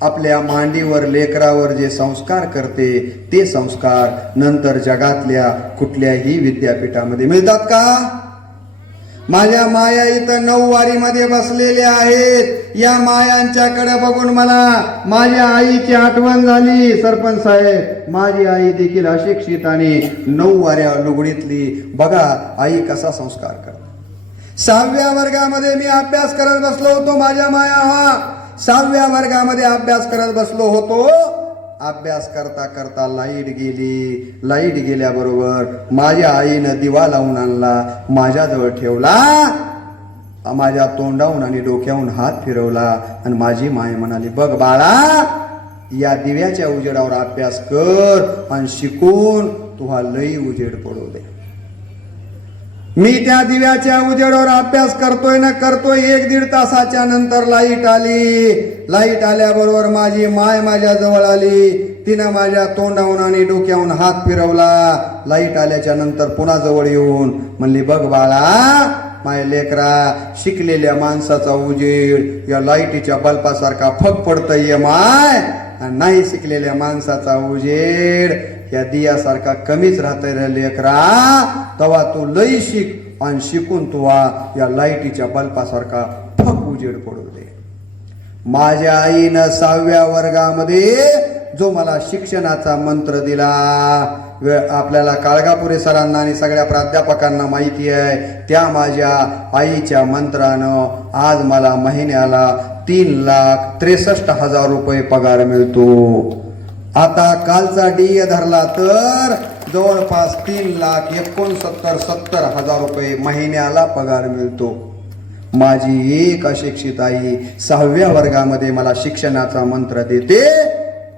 आपल्या मांडीवर लेकरावर जे संस्कार करते ते संस्कार नंतर जगातल्या कुठल्याही विद्यापीठामध्ये मिळतात का? माझ्या माया इथं 9 वारीमध्ये बसलेल्या आहेत. या मायांच्याकडे बघून मला माझ्या आईची आठवण झाली. सरपंच साहेब, माझी आई देखील अशिक्षित आणि 9 वाऱ्या लुगडीतली. बघा आई कसा संस्कार करते. 6व्या वर्गामध्ये मी अभ्यास करत बसलो होतो. माझ्या माया 6व्या वर्गामध्ये अभ्यास करत बसलो होतो. अभ्यास करता करता लाईट गेली. लाईट गेल्याबरोबर माझ्या आईनं दिवा लावून आणला, माझ्याजवळ ठेवला, माझ्या तोंडाहून आणि डोक्याहून हात फिरवला आणि माझी माय म्हणाली, बघ बाळा, या दिव्याच्या उजेडावर अभ्यास कर आणि शिकून तुला लई उजेड पडू दे. मी त्या दिव्याच्या उजेडावर अभ्यास करतोय ना करतोय. 1-1.5 तासाच्या नंतर लाईट आली. लाईट आल्याबरोबर माझी माय माझ्या जवळ आली. तिनं माझ्या तोंडाहून आणि डोक्याहून हात फिरवला. लाईट आल्याच्या नंतर पुन्हा जवळ येऊन म्हणली, बघ बाळा, माय लेकरा, शिकलेल्या माणसाचा उजेड या लाईटीच्या बल्बासारखा फक पडतय माय, आणि नाही शिकलेल्या माणसाचा उजेड या दियासारखा कमीच राहतय रे लेकरा. तवा तू लई शिक आणि शिकून तुवा या लाईटीच्या बल्बासारखा फक उजेड पडू दे. माझ्या आईनं 6व्या वर्गामध्ये जो मला शिक्षणाचा मंत्र दिला, आपल्याला काळगापुरे सरांना आणि सगळ्या प्राध्यापकांना माहिती आहे, त्या माझ्या आईच्या मंत्रानं आज मला महिन्याला 3,63,000 रुपये पगार मिळतो. आता कालचा डीए धरला तर जवळपास 3,69,70,000 रुपये महिन्याला पगार मिळतो. माझी एक अशिक्षित आई 6व्या वर्गामध्ये मला शिक्षणाचा मंत्र देते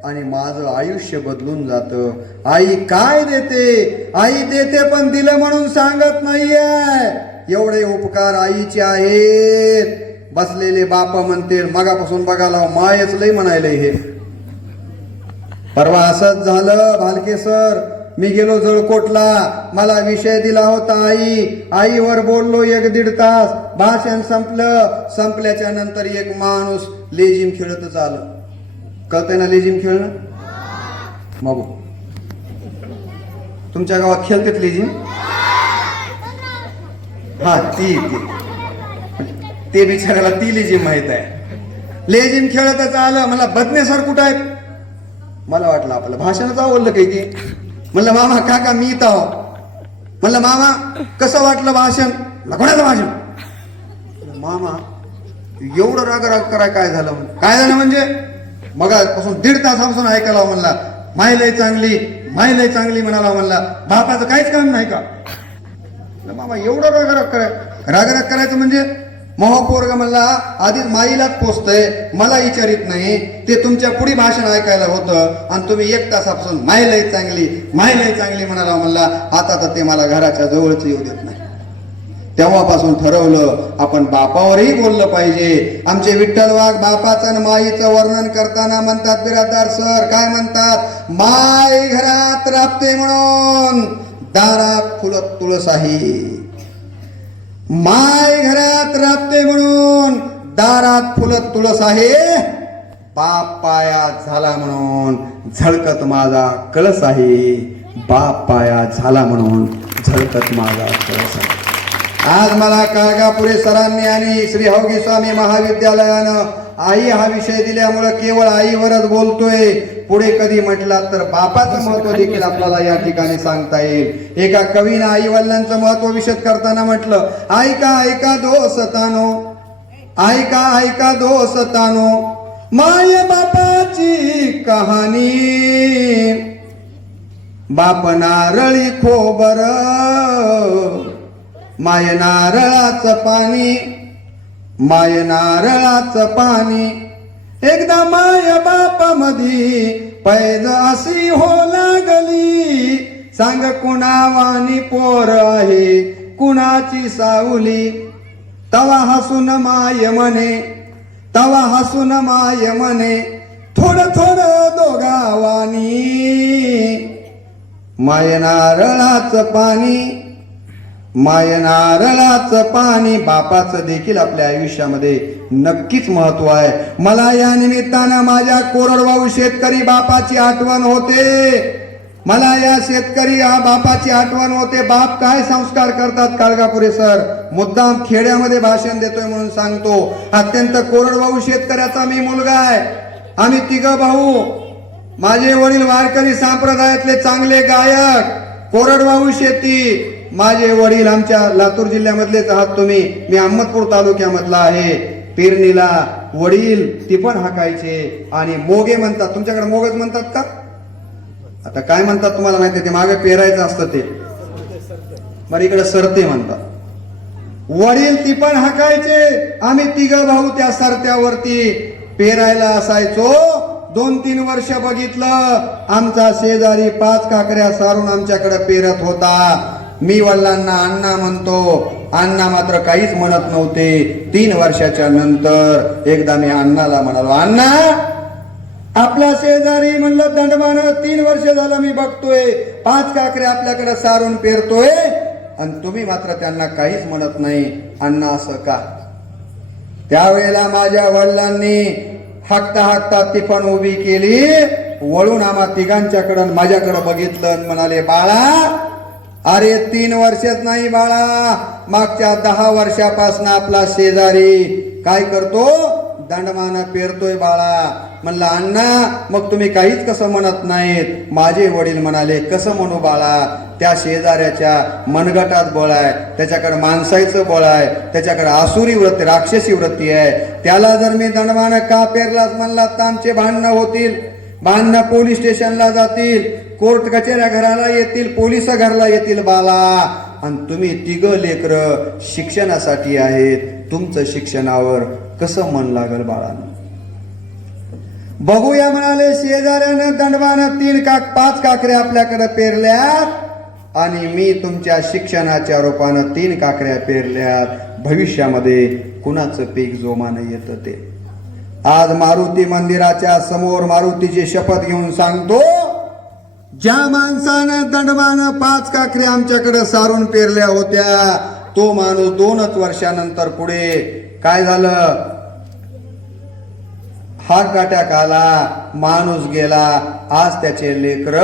आणि माझं आयुष्य बदलून जातं. आई काय देते? आई देते पण दिलं म्हणून सांगत नाहीये. एवढे उपकार आईचे आहेत. बसलेले बाप म्हणतील, मगापासून बघायला मायच लई म्हणायले. हे परवा असंच झालं भालके सर. मी गेलो जळकोटला. मला विषय दिला होता आई. आईवर बोललो 1-1.5 तास. भाषण संपलं. संपल्याच्या नंतर एक माणूस लेझिम खेळतच आलं. कळतंय ना लेझिम खेळणं? मग तुमच्या गावात खेळतात लेझिम? हा, ते बिचाराला ती लेझिम माहित आहे. लेझिम खेळतच आलं. मला बदने सर कुठं आहेत? मला वाटलं आपलं भाषणच आवडलं काही ते. म्हणलं मामा काका मी इथं आहो. म्हणलं मामा कसं वाटलं भाषण? कोणाचं भाषण? मामा एवढं राग कराय काय झालं? काय झालं म्हणजे? मगापासून 1.5 तासापासून ऐकायला म्हणला, माय चांगली म्हणाला. म्हणला बापाचं काहीच काम नाही का? मामा एवढं राग करायचं म्हणजे? महापौर्ग म्हणला आधी माईलाच पोचतंय, मला विचारित नाही. ते तुमच्या पुढे भाषण ऐकायला होतं आणि तुम्ही 1 तासापासून मायलाही चांगली म्हणाला. म्हणला आता तर ते मला घराच्या जवळच येऊ देत नाही. तेव्हापासून ठरवलं आपण बापावरही बोललं पाहिजे. आमचे विठ्ठल वाघ बापाचं आणि माईचं वर्णन करताना म्हणतात, बिरादार सर काय म्हणतात? माय घरात राबते म्हणून दारात फुलत तुळसाही. माय घरात राबते म्हणून दारात फुलत तुळस आहे. बाप पायात झाला म्हणून झळकत माझा कळस आहे. बाप पायात झाला म्हणून झळकत माझा कळस आहे. आज मला काळगापुरे सरांनी आणि श्री हौगी स्वामी महाविद्यालयानं आई हा विषय दिल्यामुळे केवळ आईवरच बोलतोय. पुढे कधी म्हटलात तर बापाचं महत्व देखील आपल्याला या ठिकाणी सांगता येईल. एका कवीनं आई वडिलांचं महत्व विशद करताना म्हटलं, ऐका दोस्तानो, ऐका दोस्तानो, माय बापाची कहाणी. बाप नारळी खोबर, माय नारळाचं पाणी, माय नारळाचं पाणी. एकदा माय बापा मधी पैज अशी हो लागली. सांग कुणावानी पोर आहे, कुणाची सावली. तवा हसून माय म्हणे, थोडं दोघावानी. माय नारळाचं पाणी, माय नारळाचं पाणी बापाचं देखील आपल्या आयुष्यामध्ये नक्कीच महत्व आहे. मला या निमित्तानं माझ्या कोरडवाहू शेतकरी बापाची आठवण होते. मला या शेतकरी बापाची आठवण होते. बाप काय संस्कार करतात काळगापुरे सर. मुद्दाम खेड्यामध्ये भाषण देतोय म्हणून सांगतो. अत्यंत कोरडवाहू शेतकऱ्याचा मी मुलगा आहे. आम्ही तिघ भाऊ. माझे वडील वारकरी संप्रदायातले चांगले गायक. कोरडवाहू शेती. माझे वडील आमच्या लातूर जिल्ह्यामधलेच आहात तुम्ही. मी अहमदपूर तालुक्यामधला आहे. पेरणीला वडील ती पण हाकायचे आणि मोगे म्हणतात. तुमच्याकडे मोगच म्हणतात का? आता काय म्हणतात तुम्हाला माहिती आहे? ते मागे पेरायचं असतं ते. मग इकडे सरते म्हणतात. वडील ती पण हाकायचे. आम्ही तिघ भाऊ त्या सरत्यावरती पेरायला असायचो. 2-3 वर्ष बघितलं. आमचा शेजारी 5 काकऱ्या सारून आमच्याकडे पेरत होता. मी वडिलांना अण्णा म्हणतो. अण्णा मात्र काहीच म्हणत नव्हते. 3 वर्षाच्या नंतर एकदा मी अण्णाला म्हणालो, अण्णा आपला शेजारी म्हणलं दंडमानं 3 वर्ष झालं मी बघतोय 5 काकऱ्या आपल्याकडे सारून पेरतोय आणि तुम्ही मात्र त्यांना काहीच म्हणत नाही. अण्णा असं का? त्यावेळेला माझ्या वडिलांनी हाकता हाकता ती पण उभी केली. वळून आम्हा तिघांच्याकडे माझ्याकडे बघितलं आणि म्हणाले, बाळा अरे 3 वर्षच नाही बाळा, मागच्या 10 वर्षापासून आपला शेजारी काय करतो? दंडमानं पेरतोय बाळा. म्हणलं अण्णा मग तुम्ही काहीच कसं म्हणत नाहीत? माझे वडील म्हणाले, कसं म्हणू बाळा? त्या शेजाऱ्याच्या मनगटात बळ आहे, त्याच्याकडे माणसाचं बळ आहे, त्याच्याकडे आसुरी वृत्ती राक्षसी वृत्ती आहे. त्याला जर मी दंडमानं का पेरलाच म्हणला तर आमचे भांडणं होतील. भांडणं पोलीस स्टेशनला जातील, कोर्ट कचेऱ्या घराला येतील, पोलिस घरला येतील बाला. आणि तुम्ही तिघ लेकर शिक्षणासाठी आहेत. तुमचं शिक्षणावर कसं मन लागल बाळानं? बघूया म्हणाले. शेजाऱ्यानं दंडवानं 5 काकऱ्या आपल्याकडे पेरल्यात आणि मी तुमच्या शिक्षणाच्या रूपानं 3 काकऱ्या पेरल्यात. भविष्यामध्ये कुणाचं पीक जोमानं येतं ते. आज मारुती मंदिराच्या समोर मारुतीची शपथ घेऊन सांगतो, ज्या माणसानं दंडवानं 5 काकऱ्या आमच्याकडे सारून पेरल्या होत्या तो माणूस 2च वर्षानंतर पुढे काय झालं? हार्ट अटॅक आला, माणूस गेला. आज त्याचे लेकर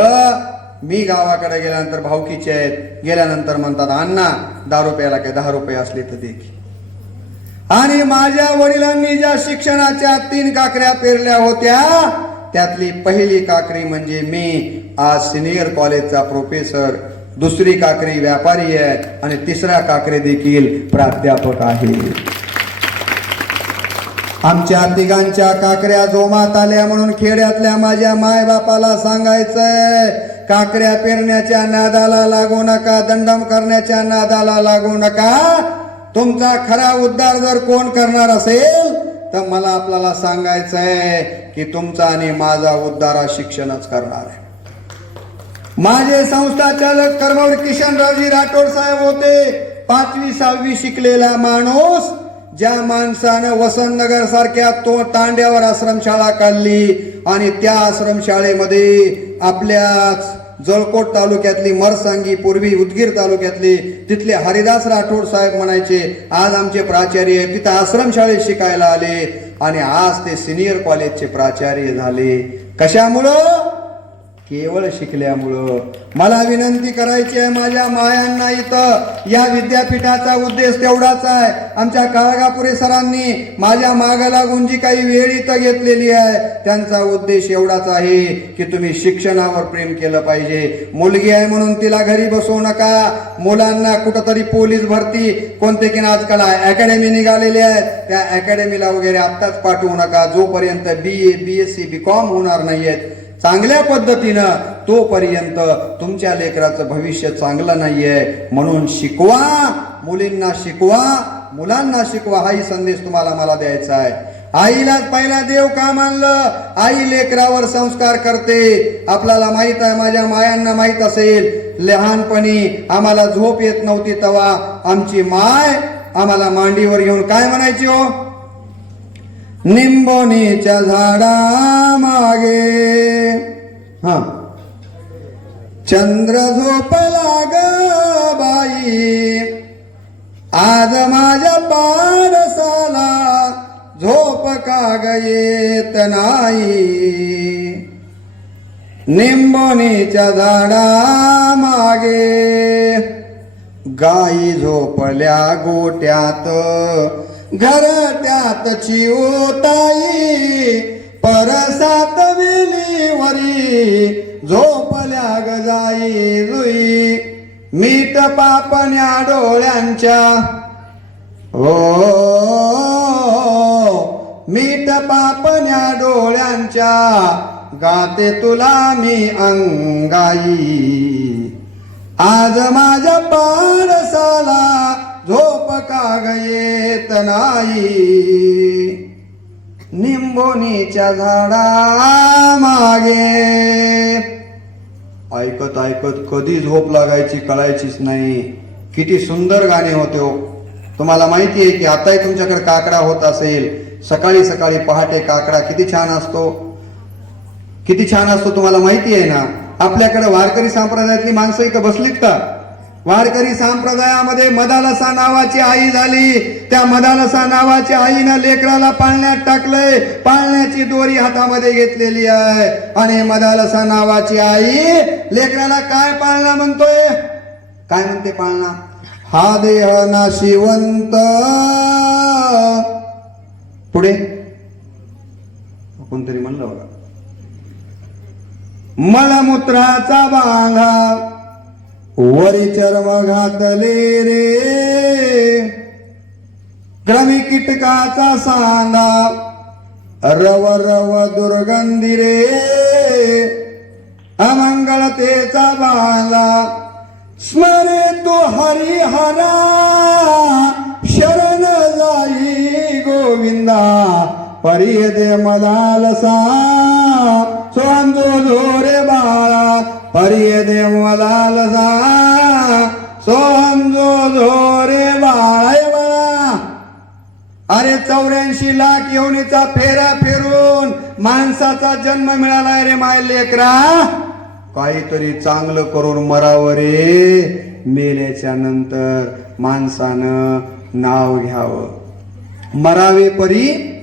मी गावाकडे गेल्यानंतर भावकीचे आहेत. गेल्यानंतर म्हणतात, अण्णा 10 रुपयाला काय 10 रुपये असले तर दे. आणि माझ्या वडिलांनी ज्या शिक्षणाच्या 3 काकऱ्या पेरल्या होत्या त्यातली पहिली काकरी म्हणजे मी आज सिनियर कॉलेजचा प्रोफेसर, दुसरी काकरी व्यापारी आहे आणि तिसऱ्या काकरी देखील प्राध्यापक आहे. आमच्या तिघांच्या काकऱ्या जोमात आल्या म्हणून खेड्यातल्या माझ्या माय बापाला सांगायचंय, काकऱ्या पेरण्याच्या नादाला लागू नका, दंडम करण्याच्या नादाला लागू नका. तुमचा खरा उद्धार जर कोण करणार असेल तर मला आपल्याला सांगायचंय की तुमचा आणि माझा उद्धार शिक्षणच करणार आहे. माझे संस्थाचालक कर्मवीर किशनरावजी राठोड साहेब होते. 5वी 6वी शिकलेला माणूस. ज्या माणसानं वसंतनगर सारख्या तांड्यावर आश्रमशाळा काढली आणि त्या आश्रमशाळेमध्ये आपल्याच जळकोट तालुक्यातली मरसांगी, पूर्वी उदगीर तालुक्यातली तिथले हरिदास राठोड साहेब म्हणायचे, आज आमचे प्राचार्य तिथं आश्रमशाळेत शिकायला आले आणि आज ते सिनियर कॉलेजचे प्राचार्य झाले. कशामुळं? केवळ शिकल्यामुळं. मला विनंती करायची आहे माझ्या मायांना, इथं या विद्यापीठाचा उद्देश तेवढाच आहे. आमच्या काळगापुरे सरांनी माझ्या मागे लागून जी काही वेळ इथं घेतलेली आहे त्यांचा उद्देश एवढाच आहे की तुम्ही शिक्षणावर प्रेम केलं पाहिजे. मुलगी आहे म्हणून तिला घरी बसवू नका. मुलांना कुठंतरी पोलीस भरती कोणते की आजकाल अकॅडमी निघालेले आहेत त्या अकॅडमीला वगैरे आत्ताच पाठवू नका. जोपर्यंत BA BSc BCom होणार नाहीयेत चांगल्या पद्धतीनं तोपर्यंत तुमच्या लेकराचं भविष्य चांगलं नाहीये. म्हणून शिकवा, मुलींना शिकवा, मुलांना शिकवा. हाही संदेश तुम्हाला मला द्यायचा आहे. आईलाच पहिला देव का मानलं? आई लेकरावर संस्कार करते. आपल्याला माहित आहे, माझ्या मायांना माहित असेल, लहानपणी आम्हाला झोप येत नव्हती तेव्हा आमची माय आम्हाला मांडीवर घेऊन काय म्हणायची? हो, निंबोनीच्या झाडा मागे चंद्र झोपला ग बाई, आज माझ्या पारसाला झोप का ग येत नाही, निंबोनीच्या झाडा मागे गाई झोपल्या गोट्यात, घरट्यात चिवताई परसात वेलीवरी झोपल्या ग जाई जुई, मीठ पापण्या डोळ्यांच्या ओ मीठ पापण्या डोळ्यांच्या गाते तुला मी अंगाई, आज माझ्या पारसाला झोप का ग येत नाही, निंबोनीच्या झाडा मागे. ऐकत ऐकत कधी झोप लागायची कळायचीच नाही. किती सुंदर गाणे होते हो. तुम्हाला माहिती आहे की आताही तुमच्याकडे काकडा होत असेल, सकाळी सकाळी पहाटे काकडा किती छान असतो, किती छान असतो तुम्हाला माहिती आहे ना. आपल्याकडे वारकरी संप्रदायातली माणसं इथं बसलीत का? वारकरी संप्रदायामध्ये मदालसा नावाची आई झाली. त्या मदालसा नावाच्या आईनं लेकराला पाळण्यात टाकलंय, पाळण्याची दोरी हातामध्ये घेतलेली आहे आणि मदालसा नावाची आई लेकराला काय पाळणा म्हणतोय, काय म्हणते पाळणा? हा देह नाशिवंत, पुढे कोणतरी म्हणलं बघा, मलमूत्राचा बांधा वरी चर्म घातले रे, क्रमी कीटकाचा सांदा रव रव दुर्गंधी रे, अमंगलतेचा बांधा स्मरे तो हरिहरा, शरण जाई गोविंदा, परिय दे मदालसा सोंदो धोरे बाळा, परिय दे मदालसा सोंदो धोरे बाळा. अरे 84 लाख योनीचा फेरा फिरून माणसाचा जन्म मिळालाय रे माय लेकरा. काहीतरी चांगलं करून मरावं रे. मेल्याच्या नंतर माणसानं नाव घ्यावं. मरावे परी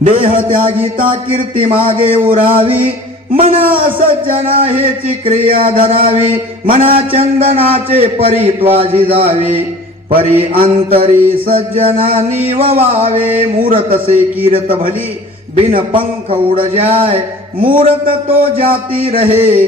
देह त्यागीता कीर्ती मागे उरावी, मना सज्जना हेची क्रिया धरावी, मना चंदनाचे परी त्वाजी जावे, परी अंतरी सज्जना निववावे, मूरत से कीरत भली बिन पंख उड़ जाय, मूरत तो जाती रहे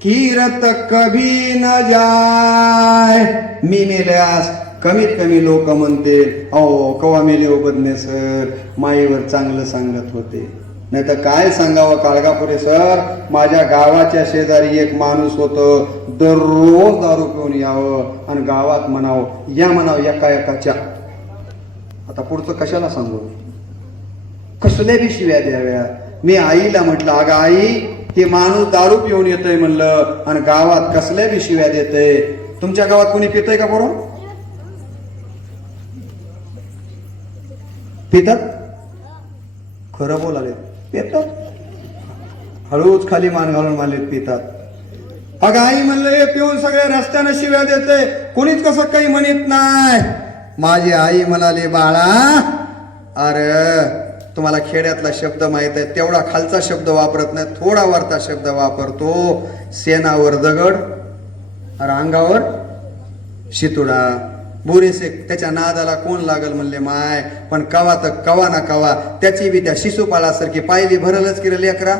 कीरत कभी न जाय. मी मेल्यास कमीत कमी लोक म्हणतील, अहो कवा मेले हो बदने सर, माईवर चांगलं सांगत होते. नाही तर काय सांगावं काळगापुरे सर, माझ्या गावाच्या शेजारी एक माणूस होतं, दररोज दारू पिऊन यावं आणि गावात म्हणावं या म्हणावं एका एकाच्या. आता पुढचं कशाला सांगू, कसल्या बी शिव्या द्याव्या. मी आईला म्हटलं, अगं आई हे माणूस दारू पिऊन येतोय म्हणलं आणि गावात कसल्या बी शिव्या देतय. तुमच्या गावात कोणी पितय का बरोबर? पितात? खरं बोलाले पितात. हळूच खाली मान घालून मारले पितात. अगं आई म्हणलं हे पिऊन सगळे रस्त्यानं शिव्या देते, कोणीच कसं काही म्हणत नाही. माझी आई म्हणाली, बाळा अरे तुम्हाला खेड्यातला शब्द माहित आहे, तेवढा खालचा शब्द वापरत नाही, थोडा वरचा शब्द वापरतो. सेनावर दगड अरे अंगावर शितुडा, बुरेसे त्याच्या नादाला कोण लागल म्हणले माय. पण कवा तर कवा ना कवा त्याची बी त्या शिशुपाळासारखी पायली भरलच की लेकरा.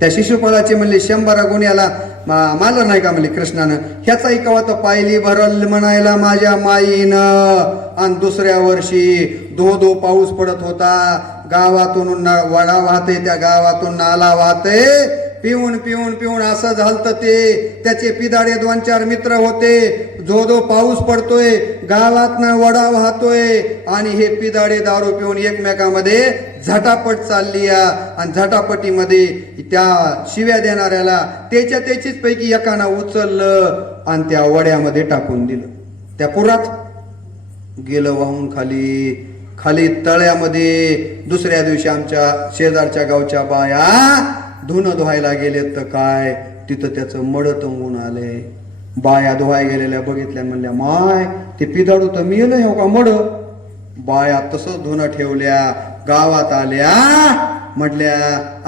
त्या शिशुपाळाची म्हणले 100 गुन्ह्याला मारलं नाही का म्हणले कृष्णानं, ह्याचाही कवा तर पायली भरल म्हणायला माझ्या माईनं. आणि दुसऱ्या वर्षी धो धो पाऊस पडत होता, गावातून वडा वाहते, त्या गावातून नाला वाहते, पिऊन पिऊन पिऊन असं झालतं ते. त्याचे पिदाडे 2-4 मित्र होते. जो जो पाऊस पडतोय गावातनं वडा वाहतोय आणि हे पिदाडे दारू पिऊन एकमेकांमध्ये झटापट चालली आणि झटापटीमध्ये त्या शिव्या देणाऱ्याला त्याचीच पैकी एकानं उचललं आणि त्या वड्यामध्ये टाकून दिलं. त्या पुरात गेलं वाहून खाली खाली तळ्यामध्ये. दुसऱ्या दिवशी आमच्या शेजारच्या गावच्या बाया धुणं धुवायला गेलेत तर काय तिथं त्याचं मड तंगून आले. बाया धुवाय गेलेल्या बघितल्या, म्हणल्या माय ते पिदाडू तर मेलं हो का मड. बाया तसंच धुणं ठेवल्या, गावात आल्या, म्हटल्या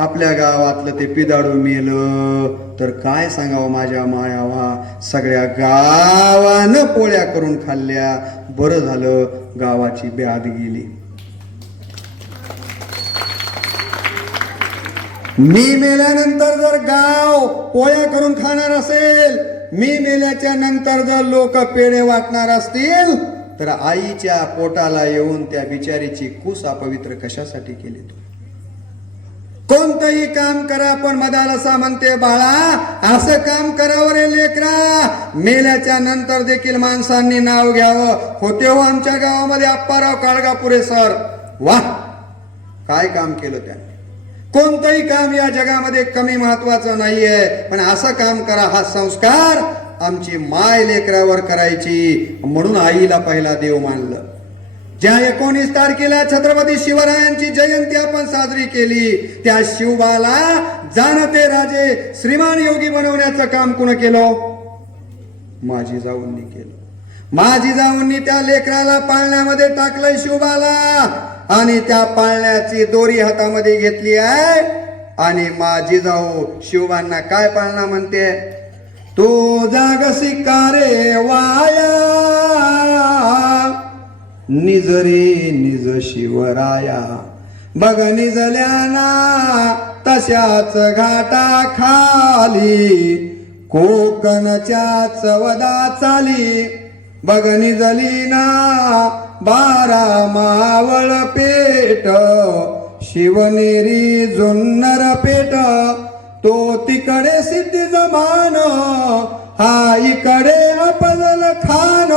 आपल्या गावातलं ते पिदाडू मेलं तर काय सांगावं माझ्या मायावा. सगळ्या गावानं पोळ्या करून खाल्ल्या, बरं झालं गावाची ब्याद गेली. मी मेल्यानंतर जर गाव पोळ्या करून खाणार असेल, मी मेल्याच्या नंतर जर लोक पेढे वाटणार असतील, तर आईच्या पोटाला येऊन त्या बिचारीची कुस अपवित्र कशासाठी केली. तू कोणतंही काम करा, पण मदालसा म्हणते बाळा असं काम करावं रे लेकरा, मेल्याच्या नंतर देखील माणसांनी नाव घ्यावं. होते हो आमच्या गावामध्ये अप्पाराव काळगापुरे सर, वाह काय काम केलं त्याने. कोणतंही काम या जगामध्ये कमी महत्वाचं नाहीये, पण असं काम करा, हा संस्कार आमची माय लेकरावर करायची, म्हणून आईला पहिला देव मानलं. ज्या 19 तारखेला छत्रपती शिवरायांची जयंती आपण साजरी केली, त्या शिवबाला जाणते राजे श्रीमान योगी बनवण्याचं काम कोण केलं. माझी जाऊंनी केलं. माझी जाऊंनी त्या लेकराला पाळण्यामध्ये टाकलंय शिवबाला, आणि त्या पाळण्याची दोरी हातामध्ये घेतली आहे. आणि माझी जाऊ शिवबांना काय पाळणा म्हणते, तो जागसी कारे वाया निज रे निज शिवराया, बघ निजल्याना तशाच घाटा खाली, कोकणच्या चवदा चाली, बघ निजली ना 12 मावळ पेट, शिवनेरी जुन्नर पेट, तो तिकडे सिद्धी जमान, हा इकडे अफजल खान,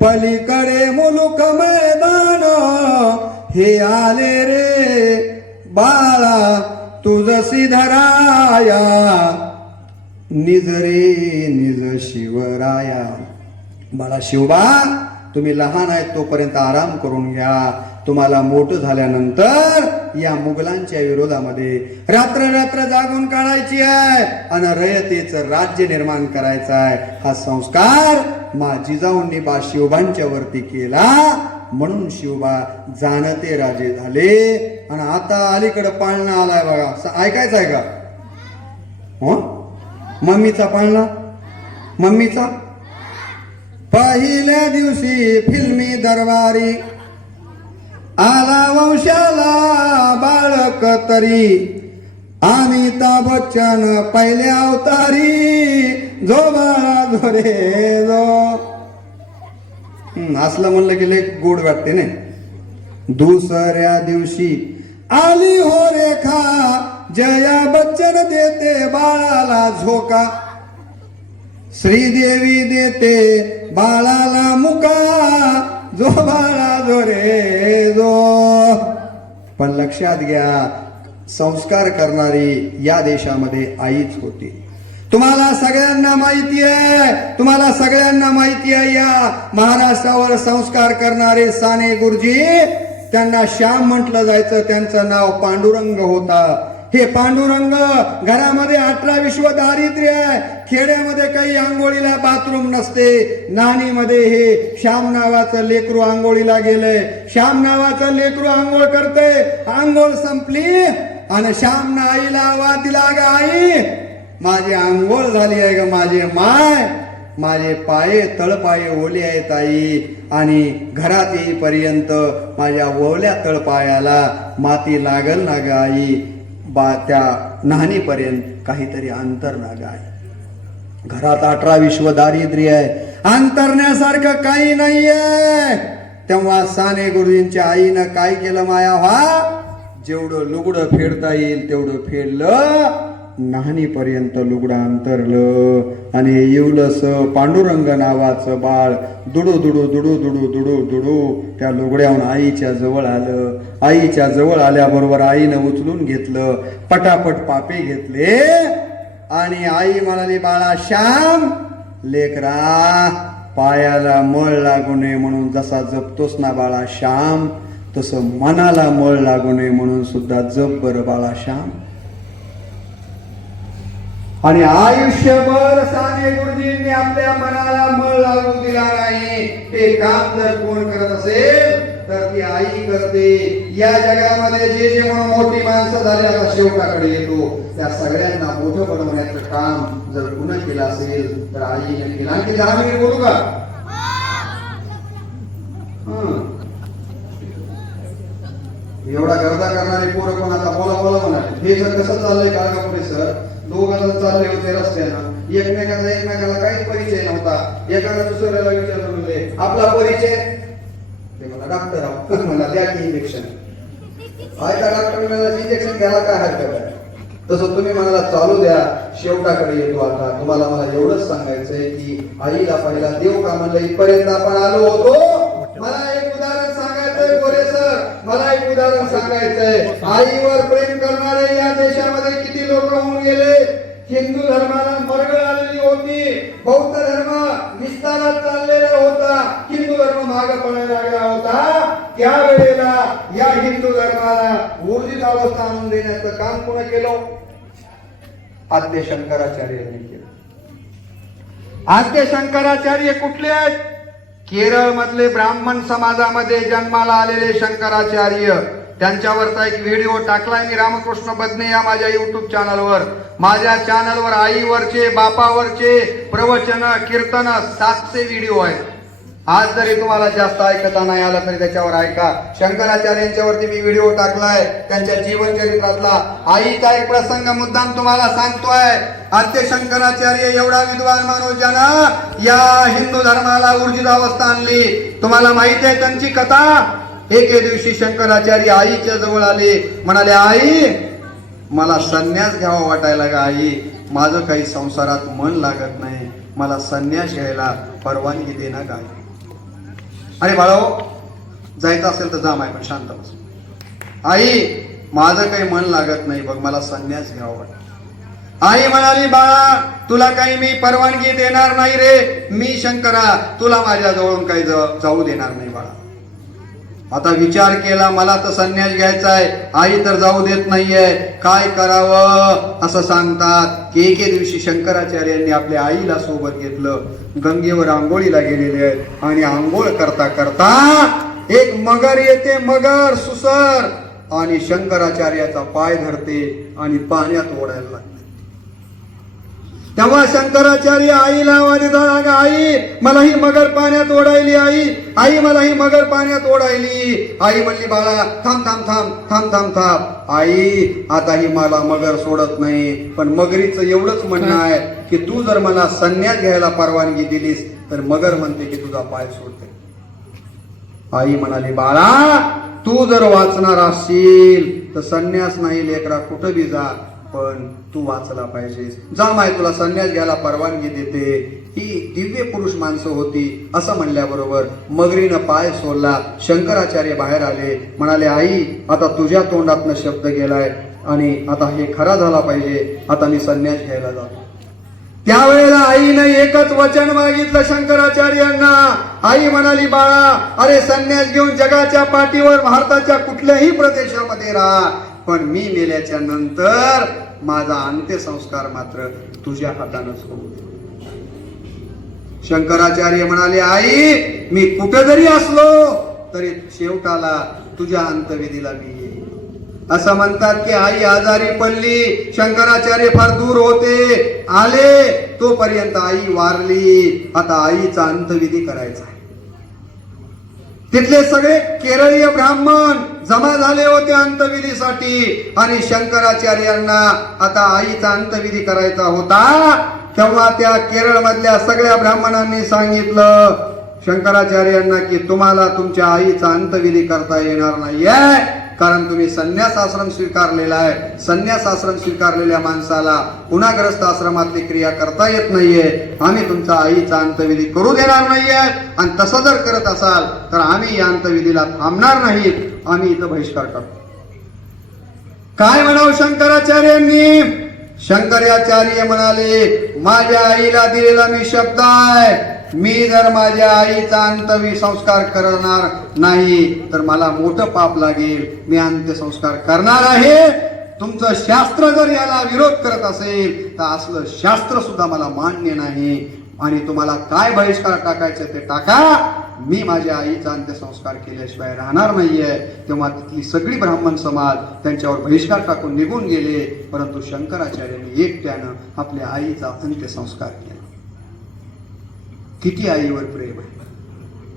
पलीकडे मुलुक मैदान, हे आले रे बाळा तुझसी धराया, निज रे निज शिवराया. बाळा शिवबा तुम्ही लहान आहेत तोपर्यंत आराम करून घ्या, तुम्हाला मोठं झाल्यानंतर या मुघलांच्या विरोधामध्ये रात्र रात्र जागून काढायची आहे आणि रयतेचं राज्य निर्माण करायचं आहे. हा संस्कार मा जिजाऊंनी बा शिवबांच्या वरती केला, म्हणून शिवबा जाणते राजे झाले. आणि आता अलीकडे पाळणा आलाय बघा, ऐकायचं आहे का हो. मम्मीचा पाळणा, मम्मीचा पहिल्या दिवशी फिल्मी दरबारी आला वंशाला बाळक तरी, अमिताभ बच्चन पहिल्या अवतारी, जो बाळा जो रे जो. असलं म्हणलं की लय गोड वाटते नाही. दुसऱ्या दिवशी आली हो रेखा, जया बच्चन देते बाळाला झोका, श्रीदेवी देते बाळाला मुका, जो बाळा जो रे जो. पण लक्षात घ्या, संस्कार करणारी या देशामध्ये आईच होती. तुम्हाला सगळ्यांना माहिती आहे, तुम्हाला सगळ्यांना माहिती आहे, या महाराष्ट्रावर संस्कार करणारे साने गुरुजी, त्यांना श्याम म्हटलं जायचं. त्यांचं नाव पांडुरंग होता. हे पांडुरंग घरामध्ये 18 विश्व दारिद्र्य आहे, खेड्यामध्ये काही आंघोळीला बाथरूम नसते. नाणीमध्ये हे श्याम नावाचं लेकरू आंघोळीला गेलंय. श्याम नावाचं लेकरू आंघोळ करते, आंघोळ संपली आणि श्यामना आईला आवाज दिला, ग आई माझी आंघोळ झाली आहे ग माझे माय, माझे पाये तळपाये ओले आहेत आई, आणि घरात येईपर्यंत माझ्या ओल्या तळपायाला माती लागल ना ग आई, त्या न्हाणीपर्यंत काहीतरी अंतर ना ग आई. घरात 18 विश्व दारिद्र्य आहे, अंतरण्यासारखं काही नाहीये. तेव्हा साने गुरुजींच्या आईनं काय केलं माया व्हा, जेवढं लुगडं फेडता येईल तेवढं फेडलं, न्हाणीपर्यंत लुगडं अंतरलं, आणि येवलस पांडुरंग नावाचं बाळ दुडू दुडू दुडू दुडू दुडू दुडू त्या लुगड्याहून आईच्या जवळ आलं. आईच्या जवळ आल्याबरोबर आईनं उचलून घेतलं, पटापट पापे घेतले, आणि आई म्हणाली, बाळा श्याम लेकरा, पायाला मळ लागू नये म्हणून जसा जपतोस ना बाळा श्याम, तसं मनाला मळ लागू नये म्हणून सुद्धा जप बरं बाळा श्याम. आणि आयुष्यभर साने गुरुजींनी आपल्या मनाला मळ लागू दिला नाही. ते काम जर कोण करत असेल तर ती आई करते. या जगामध्ये जे जे म्हणून मोठी माणसं झाली आता शेवटाकडे येतो, त्या सगळ्यांना मोठं बनवण्याचं काम जर पुन्हा केलं असेल तर आईने केलं. आणखी 10 मिनिट बोलू का? एवढा गर्दा करणारे पोरं पण आता बोला बोला म्हणाले. हे सर कसं चाललंय काळगापुरे सर? 2 जण चालले होते रस्त्यानं, एकमेकाला काहीच परिचय नव्हता. एकाला दुसऱ्याला विचारलं म्हणजे आपला परिचय, ते मला डॉक्टर आहोत मला द्या की इंजेक्शन. ऐका डॉक्टर मला इंजेक्शन घ्यायला काय हरकत आहे? तसं तुम्ही म्हणाला चालू द्या. शेवटाकडे येतो. आता तुम्हाला मला एवढंच सांगायचंय की आईला पहिला देव का म्हणलं इथपर्यंत आपण आलो होतो. मला एक उदाहरण सांगायचंय गोरे सर, मला एक उदाहरण सांगायचंय. आईवर प्रेम करणारे या देशामध्ये किती लोक होऊन गेले. हिंदू धर्माला मरगळ आलेली होती, बौद्ध धर्म विस्तारात चाललेला होता, हिंदू धर्म मागे पडायला लागला होता. त्यावेळेला या हिंदू धर्माला ऊर्जित अवस्था आणून देण्याचं काम कोण केलं? आद्य शंकराचार्यांनी केलं. आद्य शंकराचार्य कुठले आहेत? केरळ मधले ब्राह्मण समाजामध्ये जन्माला आलेले शंकराचार्य. त्यांच्यावरचा एक व्हिडिओ टाकलाय मी रामकृष्ण बदने या माझ्या युट्यूब चॅनलवर. माझ्या चॅनलवर आईवरचे बापावरचे प्रवचन कीर्तन 700 व्हिडिओ आहेत. आज जरी तुम्हाला जास्त ऐकता नाही आलं तरी त्याच्यावर ऐका. शंकराचार्यांच्यावरती मी व्हिडिओ टाकलाय, त्यांच्या जीवनचरित्रातला. आईचा एक प्रसंग मुद्दाम तुम्हाला सांगतोय. आद्य शंकराचार्य एवढा विद्वान माणूस ज्यानं या हिंदू धर्माला ऊर्जित अवस्था आणली. तुम्हाला माहिती आहे त्यांची कथा. एके दिवशी शंकराचार्य आईच्या जवळ आले, म्हणाले आई मला संन्यास घ्यावा वाटायला का आई, माझं काही संसारात मन लागत नाही, मला संन्यास घ्यायला परवानगी दे ना का. अरे बाळाओ जायचं असेल तर जा माय, पण शांत बस. आई माझं काही मन लागत नाही बघ, मला संन्यास घ्यावा वाटत. आई म्हणाली बाळा तुला काही मी परवानगी देणार नाही रे, मी शंकरा तुला माझ्या जवळून काही जाऊ देणार नाही बाळा. आता विचार केला मला तर संन्यास घ्यायचा आहे, आई तर जाऊ देत नाहीये, काय करावं असं सांगतात की एके दिवशी शंकराचार्यांनी आपल्या आईला सोबत घेतलं. गंगेवर आंघोळीला गेलेले आहेत आणि आंघोळ करता करता एक मगर येते, मगर सुसर, आणि शंकराचार्याचा पाय धरते आणि पाण्यात ओढायला लागते. तेव्हा शंकराचार्य आईला आवाज देतात, आई मला ही मगर पाण्यात ओढायली, आई मला ही मगर पाण्यात ओढायली. आई म्हणली बाळा थांब थांब थांब थांब थांब थांब आई, आता ही मला मगर सोडत नाही, पण मगरीचं एवढंच म्हणणं आहे की तू जर मला संन्यास घ्यायला परवानगी दिलीस तर मगर म्हणते की तुझा पाय सोडते. आई म्हणाली बाळा तू जर वाचणार असशील तर संन्यास नाही लेकरा कुठं बी जा, पण तू वाचला पाहिजेस. जा माय तुला संन्यास घ्यायला परवानगी देते. ही दिव्य पुरुष माणसं होती. असं म्हणल्याबरोबर मगरीनं पाय सोडला. शंकराचार्य बाहेर आले, म्हणाले आई आता तुझ्या तोंडातनं शब्द गेलाय आणि आता हे खरा झाला पाहिजे, आता मी संन्यास घ्यायला जातो. त्यावेळेला आईनं एकच वचन मागितलं शंकराचार्यांना. आई म्हणाली बाळा अरे संन्यास घेऊन जगाच्या पाठीवर भारताच्या कुठल्याही प्रदेशामध्ये राहा, पण मी मेल्याच्या नंतर माझा अंत्यसंस्कार मात्र तुझ्या हातानंच होऊ दे. शंकराचार्य म्हणाले आई मी कुठे जरी असलो तरी शेवटाला तुझ्या अंत्यविधीला मी येईन. असं म्हणतात की आई आजारी पडली, शंकराचार्य फार दूर होते, आले तोपर्यंत आई वारली. आता आईचा अंत्यविधी करायचा आहे. तिथले सगळे केरळीय ब्राह्मण जमा झाले होते अंत्यविधीसाठी आणि शंकराचार्यांना आता आईचा अंत्यविधी करायचा होता. तेव्हा त्या केरळ मधल्या सगळ्या ब्राह्मणांनी सांगितलं शंकराचार्यांना की तुम्हाला तुमच्या आईचा अंत्यविधी करता येणार नाहीये, कारण तुम्ही संन्यास आश्रम स्वीकारलेला आहे. संन्यास आश्रम स्वीकारलेल्या माणसाला गुन्हाग्रस्त आश्रमातली क्रिया करता येत नाहीये. आम्ही तुमचा आईचा अंत्यविधी करू देणार नाहीये, आणि तसं जर करत असाल तर आम्ही या अंत्यविधीला थांबणार नाहीत, आम्ही इथं बहिष्कार करतो. काय म्हणावं शंकराचार्यांनी? शंकराचार्य म्हणाले माझ्या आईला दिलेला मी शब्द आहे, मी जर माझ्या आईचा अंत्यसंस्कार करणार नाही तर मला मोठं पाप लागेल. मी अंत्यसंस्कार करणार आहे, तुमचं शास्त्र जर याला विरोध करत असेल तर असलं शास्त्र सुद्धा मला मान्य नाही आणि तुम्हाला काय बहिष्कार टाकायचं ते टाका. मी माझ्या आईचा अंत्यसंस्कार केल्याशिवाय राहणार नाहीये. तेव्हा तिथली सगळी ब्राह्मण समाज त्यांच्यावर बहिष्कार टाकून निघून गेले. परंतु शंकराचार्यांनी एकट्यानं आपल्या आईचा अंत्यसंस्कार केला. किती आईवर प्रेम आहे.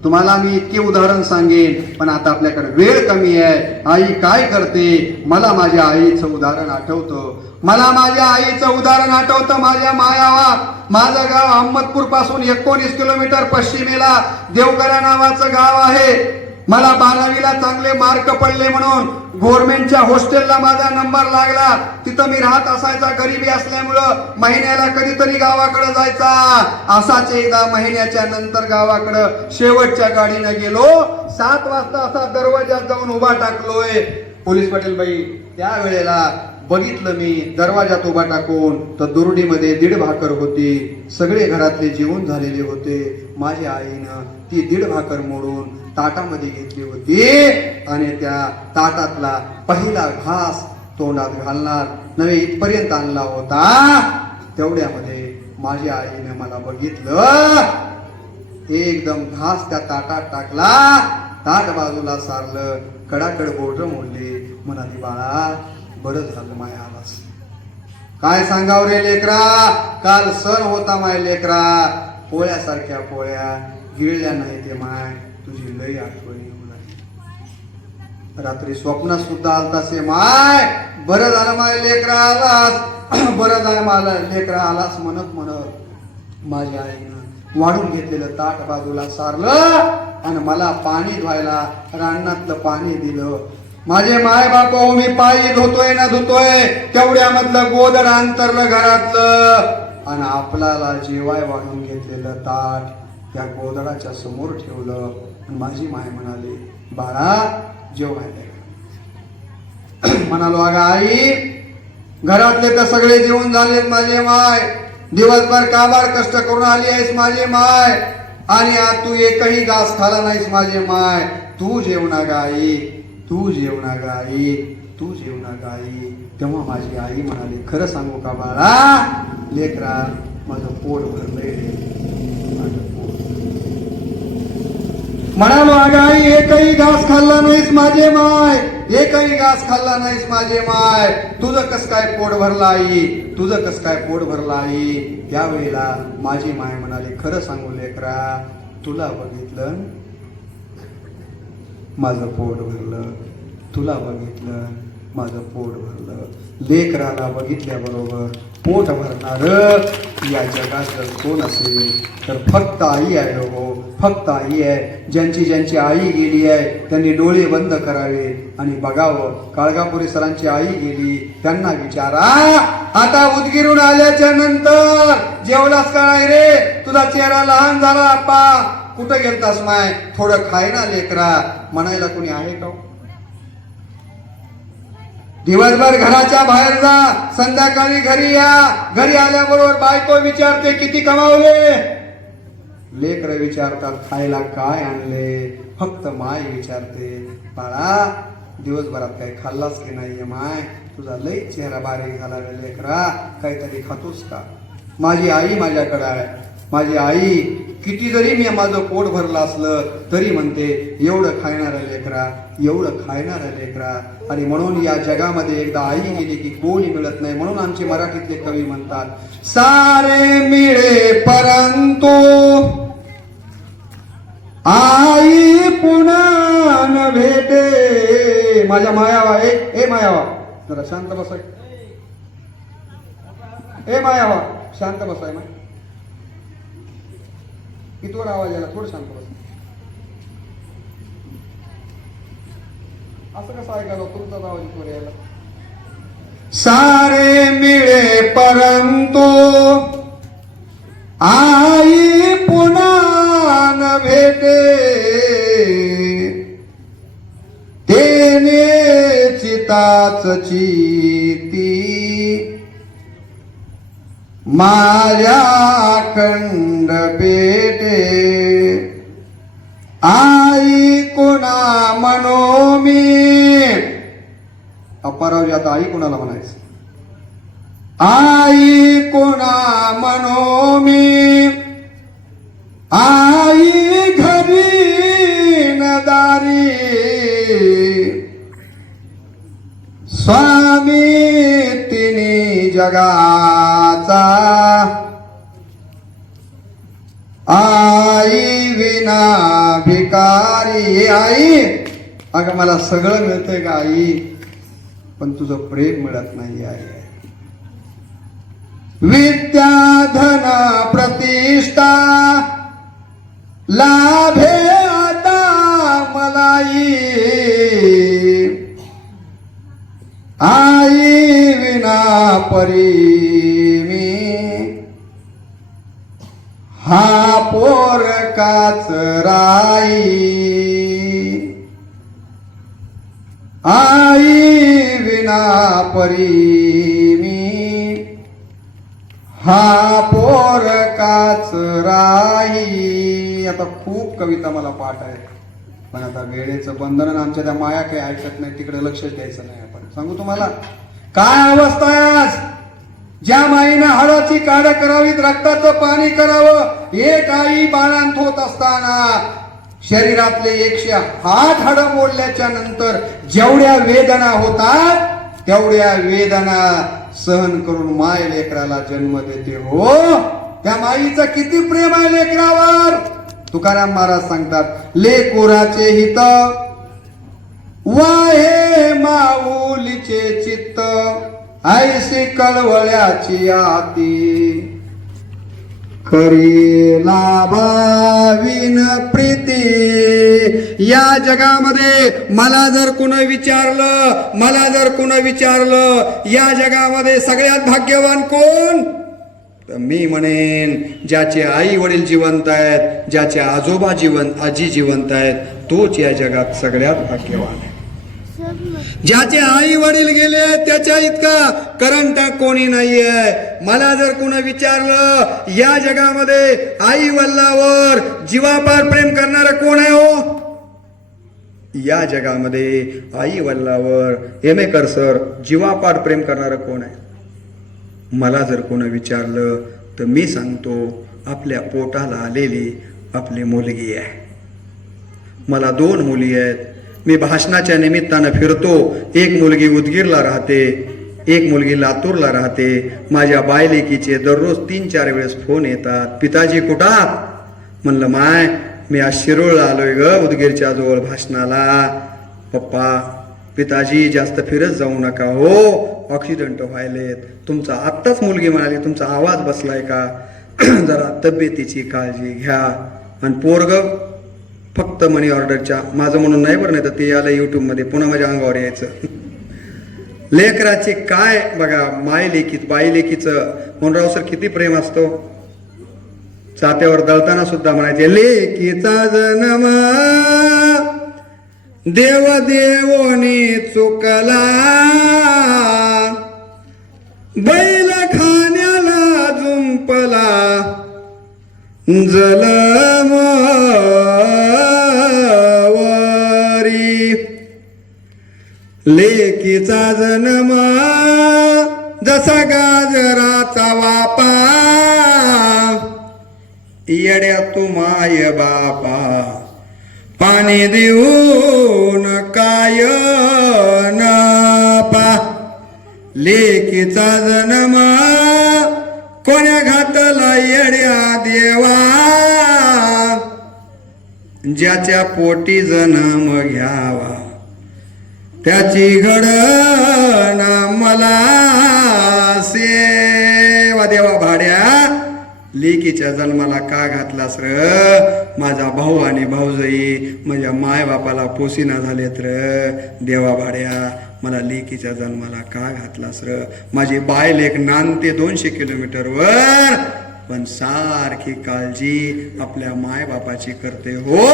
तुम्हाला मी इतके उदाहरण सांगेन पण आता आपल्याकडे वेळ कमी आहे. आई काय करते, मला माझ्या आईचं उदाहरण आठवतं. मला माझ्या आईचं उदाहरण आठवतं. माझ्या मायावा, माझं गाव अहमदपूर पासून 19 किलोमीटर पश्चिमेला देवगरा नावाचं गाव आहे. मला 12वीला चांगले मार्क पडले म्हणून गव्हर्नमेंटच्या हॉस्टेलला माझा नंबर लागला. तिथं मी राहत असायचा. गरिबी असल्यामुळं महिन्याला कधीतरी गावाकडे जायचा. असाच एकदा महिन्याच्या नंतर गावाकडं शेवटच्या गाडीनं गेलो. 7 वाजता असा दरवाजात जाऊन उभा टाकलोय. पोलीस पाटील बाई त्यावेळेला बघितलं मी दरवाजात उभा टाकून तर दुरडीमध्ये 1.5 भाकर होती. सगळे घरातले जेवण झालेले होते. माझ्या आईनं ती 1.5 भाकर मोडून ताटामध्ये घेतली होती आणि त्या ताटातला पहिला घास तोंडात घालणार नव्हे इथपर्यंत आणला होता. तेवढ्यामध्ये माझ्या आईने मला बघितलं. एकदम घास त्या ताटात टाकला. ताट बाजूला सारलं. कडाकड बोट मोडली. म्हणाली, बाळा बरं झालं माय आलास. काय सांगाव रे लेकरा, काल सण होता माय लेकरा. पोळ्यासारख्या पोळ्या गिळल्या नाही ते माय. तुझी लई आठवण येऊ लागली. रात्री स्वप्नात सुद्धा आलतास माय. बरं झालं माय लेकरा आलास. बरं झालं मला लेकरा आलास म्हणत म्हणत माझ्या आईनं वाढून घेतलेलं ताट बाजूला सारलं आणि मला पाणी धुवायला रानातलं पाणी दिलं. माझे माय बाप मी पायी धुतोय ना धुतोय तेवढ्यामधलं गोदर अंतरलं घरातलं आणि आपल्याला जेवाय वाढून घेतलेलं ताट त्या गोदडाच्या समोर ठेवलं. माझी माय म्हणाली, बाळा जेवायला. म्हणालो, अगं आई घरातले तर सगळे जेवण झालेत माझे माय. दिवसभर काबार कष्ट करून आली आहेस माझे माय आणि आज तू एकही घास खाला नाहीस माझे माय. तू जेवणा गाई, तू जेवणा गाई, तू जेवणा गाई. तेव्हा माझी आई म्हणाली, खरं सांगू का बाळा लेकरा, माझं पोट भरलंय. म्हणालो, अगं आई एकही घास खाल्ला नाहीस माझे माय, एकही घास खाल्ला नाहीस माझे माय. तुझं कस काय पोट भरला आई, तुझं कस काय पोट भरला आई. त्यावेळेला माझी माय म्हणाली, खरं सांगू लेकरा, तुला बघितलं माझं पोट भरलं. तुला बघितलं माझं पोट भरलं. लेकराला बघितल्याबरोबर पोट भरणार या जगात जर कोण असेल तर फक्त आई आहे. हो फक्त आई आहे. ज्यांची ज्यांची आई गेली आहे त्यांनी डोळे बंद करावे आणि बघावं. काळगापुरी सरांची आई गेली, त्यांना विचारा आता उदगीरून आल्याच्या नंतर जेवलास का नाही रे, तुझा चेहरा लहान झाला आप्पा, कुठं गेलतास माय, थोडं खाय ना लेकरा. म्हणायला कोणी आहे का? दिवसभर घराच्या बाहेर जा, संध्याकाळी घरी या. घरी आल्याबरोबर बायको विचारते किती कमावले. लेकरं विचारतात खायला काय आणले. फक्त माय विचारते, बाळा दिवसभरात काही खाल्लास की नाहीये माय, तुझा लई चेहरा बारीक झाला रे लेकरा, काहीतरी खातोस का. माझी आई माझ्याकडे आहे. माझी आई किती जरी मी माझं पोट भरलं असलं तरी म्हणते एवढं खायणारा लेकरा, एवढं खायणारा लेकरा. आणि म्हणून या जगामध्ये एकदा आई गेली की कोणी मिळत नाही. म्हणून आमचे मराठीतले कवी म्हणतात, सारे मिळे परंतु आई पुन्हा न भेटे. माझ्या मायावा, ए मायावा जरा शांत बसाय. ए मायावा शांत बसाय. मा कितवर आवाज यायला, थोडं शांत बस. असं कसं ऐकायला तुमचाच आवाज इथवर यायला. सारे मिळे परंतु आई पुन्हा न भेटे, तेने चिताच चिती माझ्या अखंड पेटे. आई कोणा म्हणो मी अप्पारावजी आता आई कोणाला म्हणायचं? आई कोणा म्हणो मी, आई घरी न दारी, स्वामी तिन्ही जगाचा, आई विना भिकारी. आई, अगं मला सगळं मिळतंय का आई, पण तुझं प्रेम मिळत नाही आहे. विद्या धन प्रतिष्ठा लाभे आता मलाई, आई विना परी मी हा पोर काच राई, आई विना परी मी हा पोर काच राई. आता खूप कविता मला पाठ आहे, पण आता वेळेचं बंधन आणि आमच्या त्या माया काही ऐकत नाही, तिकडे लक्ष द्यायचं नाही. आपण सांगू तुम्हाला काय अवस्था आहे आज. ज्या माईनं हाडाची काढ करावीत, रक्ताचं पाणी करावं, एक आई बाळांत होत असताना शरीरातले 108 हाडं मोडल्याच्या नंतर जेवढ्या वेदना होतात तेवढ्या वेदना सहन करून माय लेकराला जन्म देते. हो, त्या माईचं किती प्रेम आहे लेकरावर. तुकाराम महाराज सांगतात, लेकुराचे हित वाहे माऊलीचे चित्त, ऐशी कळवळ्याची आती, करी लाभाविन प्रीती. या जगामध्ये मला जर कुणा विचारलं या जगामध्ये सगळ्यात भाग्यवान कोण, तर मी म्हणेन ज्याचे आई वडील जिवंत आहेत, ज्याचे आजी जिवंत आहेत, तोच या जगात सगळ्यात भाग्यवान आहे. ज्याचे आई वडील गेले त्याच्या इतका करंट कोणी नाहीये. मला जर कोणी विचारलं या जगामध्ये आई वडिलांवर जीवापार प्रेम करणारा कोण आहे हो, या जगामध्ये आई वडिलांवर एमेकर सर जीवापार प्रेम करणारा कोण आहे. मला जर कोणी विचारलं तर मी सांगतो, आपल्या पोटाला आलेली आपली मुलगी आहे. मला 2 मुली आहेत. मी भाषणाच्या निमित्तानं फिरतो. एक मुलगी उदगीरला राहते, एक मुलगी लातूरला राहते. माझ्या बायलेकीचे दररोज 3-4 वेळेस फोन येतात, पिताजी कुठं? म्हणलं माय मी आज शिरोळला आलोय ग, उदगीरच्या जवळ भाषणाला. पप्पा पिताजी जास्त फिरत जाऊ नका हो, ॲक्सिडेंट व्हायलेत. तुमचा आत्ताच मुलगी म्हणाली तुमचा आवाज बसलाय का, जरा तब्येतीची काळजी घ्या. आणि पोरग फक्त मनी ऑर्डरच्या, माझं म्हणून नाही बरं, नाही तर ते आलं युट्यूबमध्ये पुन्हा माझ्या अंगावर यायचं. लेकराची काय बघा, बाई लेकीचं मोहनराव सर किती प्रेम असतो. चात्यावर दळताना सुद्धा म्हणायचे, लेकीचा जन्म देव देवोनी चुकला, बैल खाण्याला जुंपला, जलम लेकीचा जन्म जसा गाजराचा वापा, येड्या तू माय बापा, पाणी देऊन काय न पा. लेकीचा जन्म कोण्या घातला येड्या देवा, ज्याच्या पोटी जन्म घ्यावा त्याची घडना मला सेवा. देवा भाड्या, लेकीच्या जन्माला का घातलास र, माझा भाऊ आणि भाऊजाई माझ्या माय बापाला पोसीना झालेत र. देवा भाड्या, मला लेकीच्या जन्माला का घातलास र. माझी बाय लेक नांदते 200 किलोमीटरवर, पण सारखी काळजी आपल्या माय बापाची करते हो.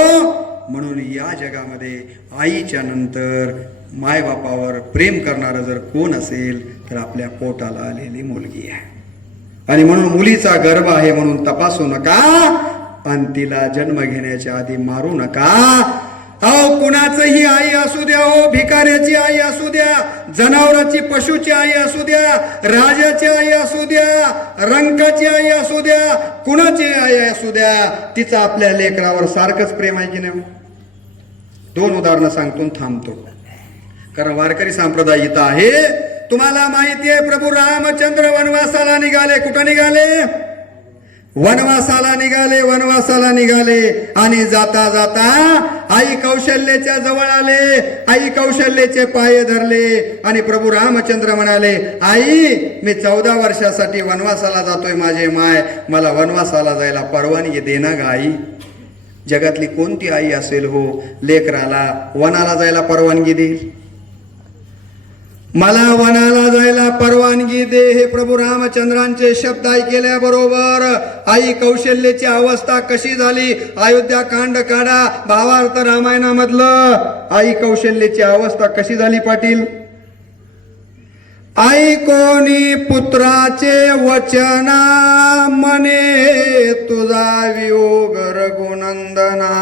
म्हणून या जगामध्ये आईच्या नंतर मायबापावर प्रेम करणारा जर कोण असेल तर आपल्या पोटाला आलेली मुलगी आहे. आणि म्हणून मुलीचा गर्भ आहे म्हणून तपासू नका, आणि तिला जन्म घेण्याच्या आधी मारू नका. अहो कुणाचंही आई असू द्या, हो भिकाऱ्याची आई असू द्या, जनावराची पशुची आई असू द्या, राजाची आई असू द्या, रंकाची आई असू द्या, कुणाची आई असू द्या, तिचं आपल्या लेकरावर सारखंच प्रेम आहे की नाही? 2 उदाहरणं सांगतो थांबतो, कारण वारकरी संप्रदाय इथं आहे. तुम्हाला माहिती आहे प्रभू रामचंद्र वनवासाला निघाले. कुठं निघाले? वनवासाला निघाले. वनवासाला निघाले आणि जाता जाता आई कौशल्याच्या जवळ आले. आई कौशल्याचे पाय धरले आणि प्रभू रामचंद्र म्हणाले, आई मी 14 वर्षासाठी वनवासाला जातोय. माझे माय मला वनवासाला जायला परवानगी देना ग आई. जगातली कोणती आई असेल हो लेकराला वनाला जायला परवानगी देईल? मला वनाला जायला परवानगी दे. हे प्रभू रामचंद्रांचे शब्द ऐकल्याबरोबर आई कौशल्याची अवस्था कशी झाली? अयोध्या कांड काढा, भावार्थ रामायणामधलं. आई कौशल्याची अवस्था कशी झाली पाटील? आई कोणी पुत्राचे वचना, मने तुझा वियोग रघुनंदना,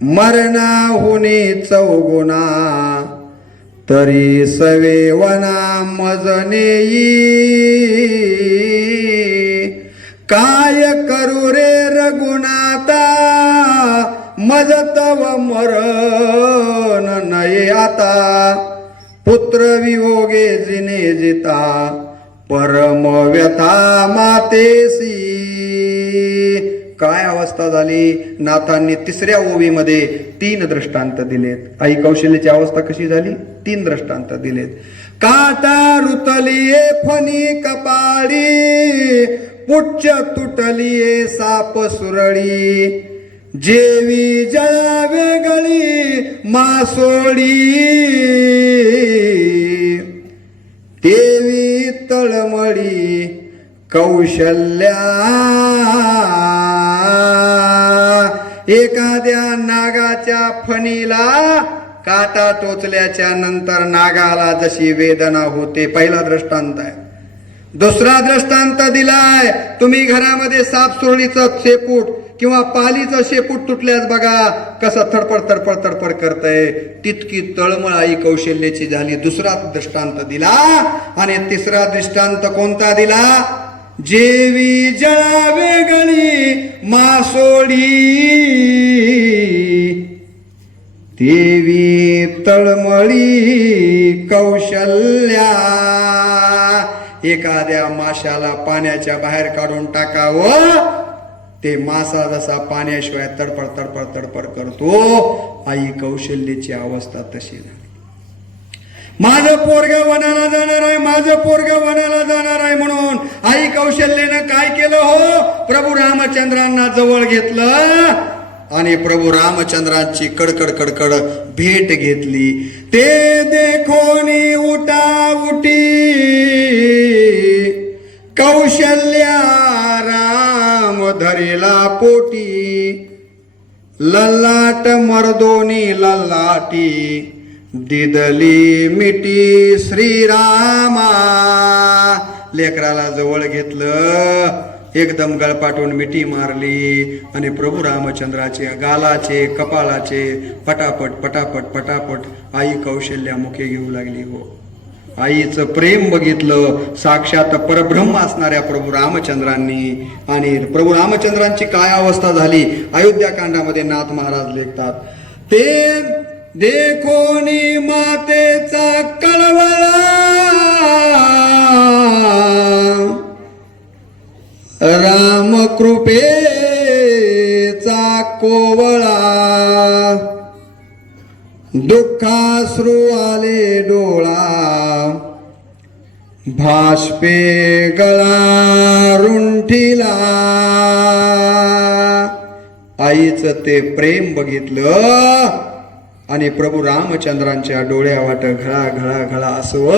मरणा हुनी 4 तरी सवे वना मजनेई, काय करू रे रघुनाथा, मज तव मरण नये आता, पुत्र वियोगे जिने जिता, परम व्यथा मातेसी. काय अवस्था झाली? नाथांनी 3ऱ्या ओवीमध्ये 3 दृष्टांत दिलेत. आई कौशल्याची अवस्था कशी झाली? 3 दृष्टांत दिलेत. काटा रुतलिये फणी कपाळी, पुच्छ तुटलिये साप सुरळी, जेवी जळावे गळी मासोळी, देवी तळमळी कौशल्या. एखाद्या नागाच्या फणीला काटा टोचल्याच्या नंतर नागाला जशी वेदना होते. पहिला दृष्टांत आहे. 2रा दृष्टांत दिलाय, तुम्ही घरामध्ये साप सुरळीचं शेपूट किंवा पालीचं शेपूट तुटल्यास बघा कसं थडपड तडपड तडपड करतय. तितकी तळमळ आई कौशल्याची झाली. 2रा दृष्टांत दिला. आणि 3रा दृष्टांत कोणता दिला? जेवी जळावे गळी मासोळी, देवी तळमळी कौशल्या. एखाद्या माशाला पाण्याच्या बाहेर काढून टाकावं, ते मासा जसा पाण्याशिवाय तडपड तडपड तडपड करतो, आई कौशल्याची अवस्था तशी झाली. माझं पोरग वनाला जाणार आहे, माझं पोरग वनाला जाणार आहे म्हणून आई कौशल्यानं काय केलं हो? प्रभू रामचंद्रांना जवळ घेतलं आणि प्रभू रामचंद्रांची कडकड कडकड भेट घेतली. ते देखोनी उठा उठी, कौशल्या राम धरिला पोटी, ललाट मर्दोनी ललाटी, दिदली मिटी श्रीरामा. लेकराला जवळ घेतलं, एकदम गळपाटून मिठी मारली आणि प्रभू रामचंद्राचे गालाचे कपाळाचे पटापट पटापट पटापट आई कौशल्या मुखे घेऊ लागली. हो, आईचं प्रेम बघितलं साक्षात परब्रह्म असणाऱ्या प्रभू रामचंद्रांनी. आणि प्रभू रामचंद्रांची काय अवस्था झाली? अयोध्या कांडामध्ये नाथ महाराज लेखतात, ते देखोनी मातेचा कळवळा, राम कृपेचा कोवळा, दुःखाश्रू आले डोळा, भाष्पे गळा रुंठीला. आईचं ते प्रेम बघितलं आणि प्रभू रामचंद्रांच्या डोळ्यावाट घळा घळा घळा आसव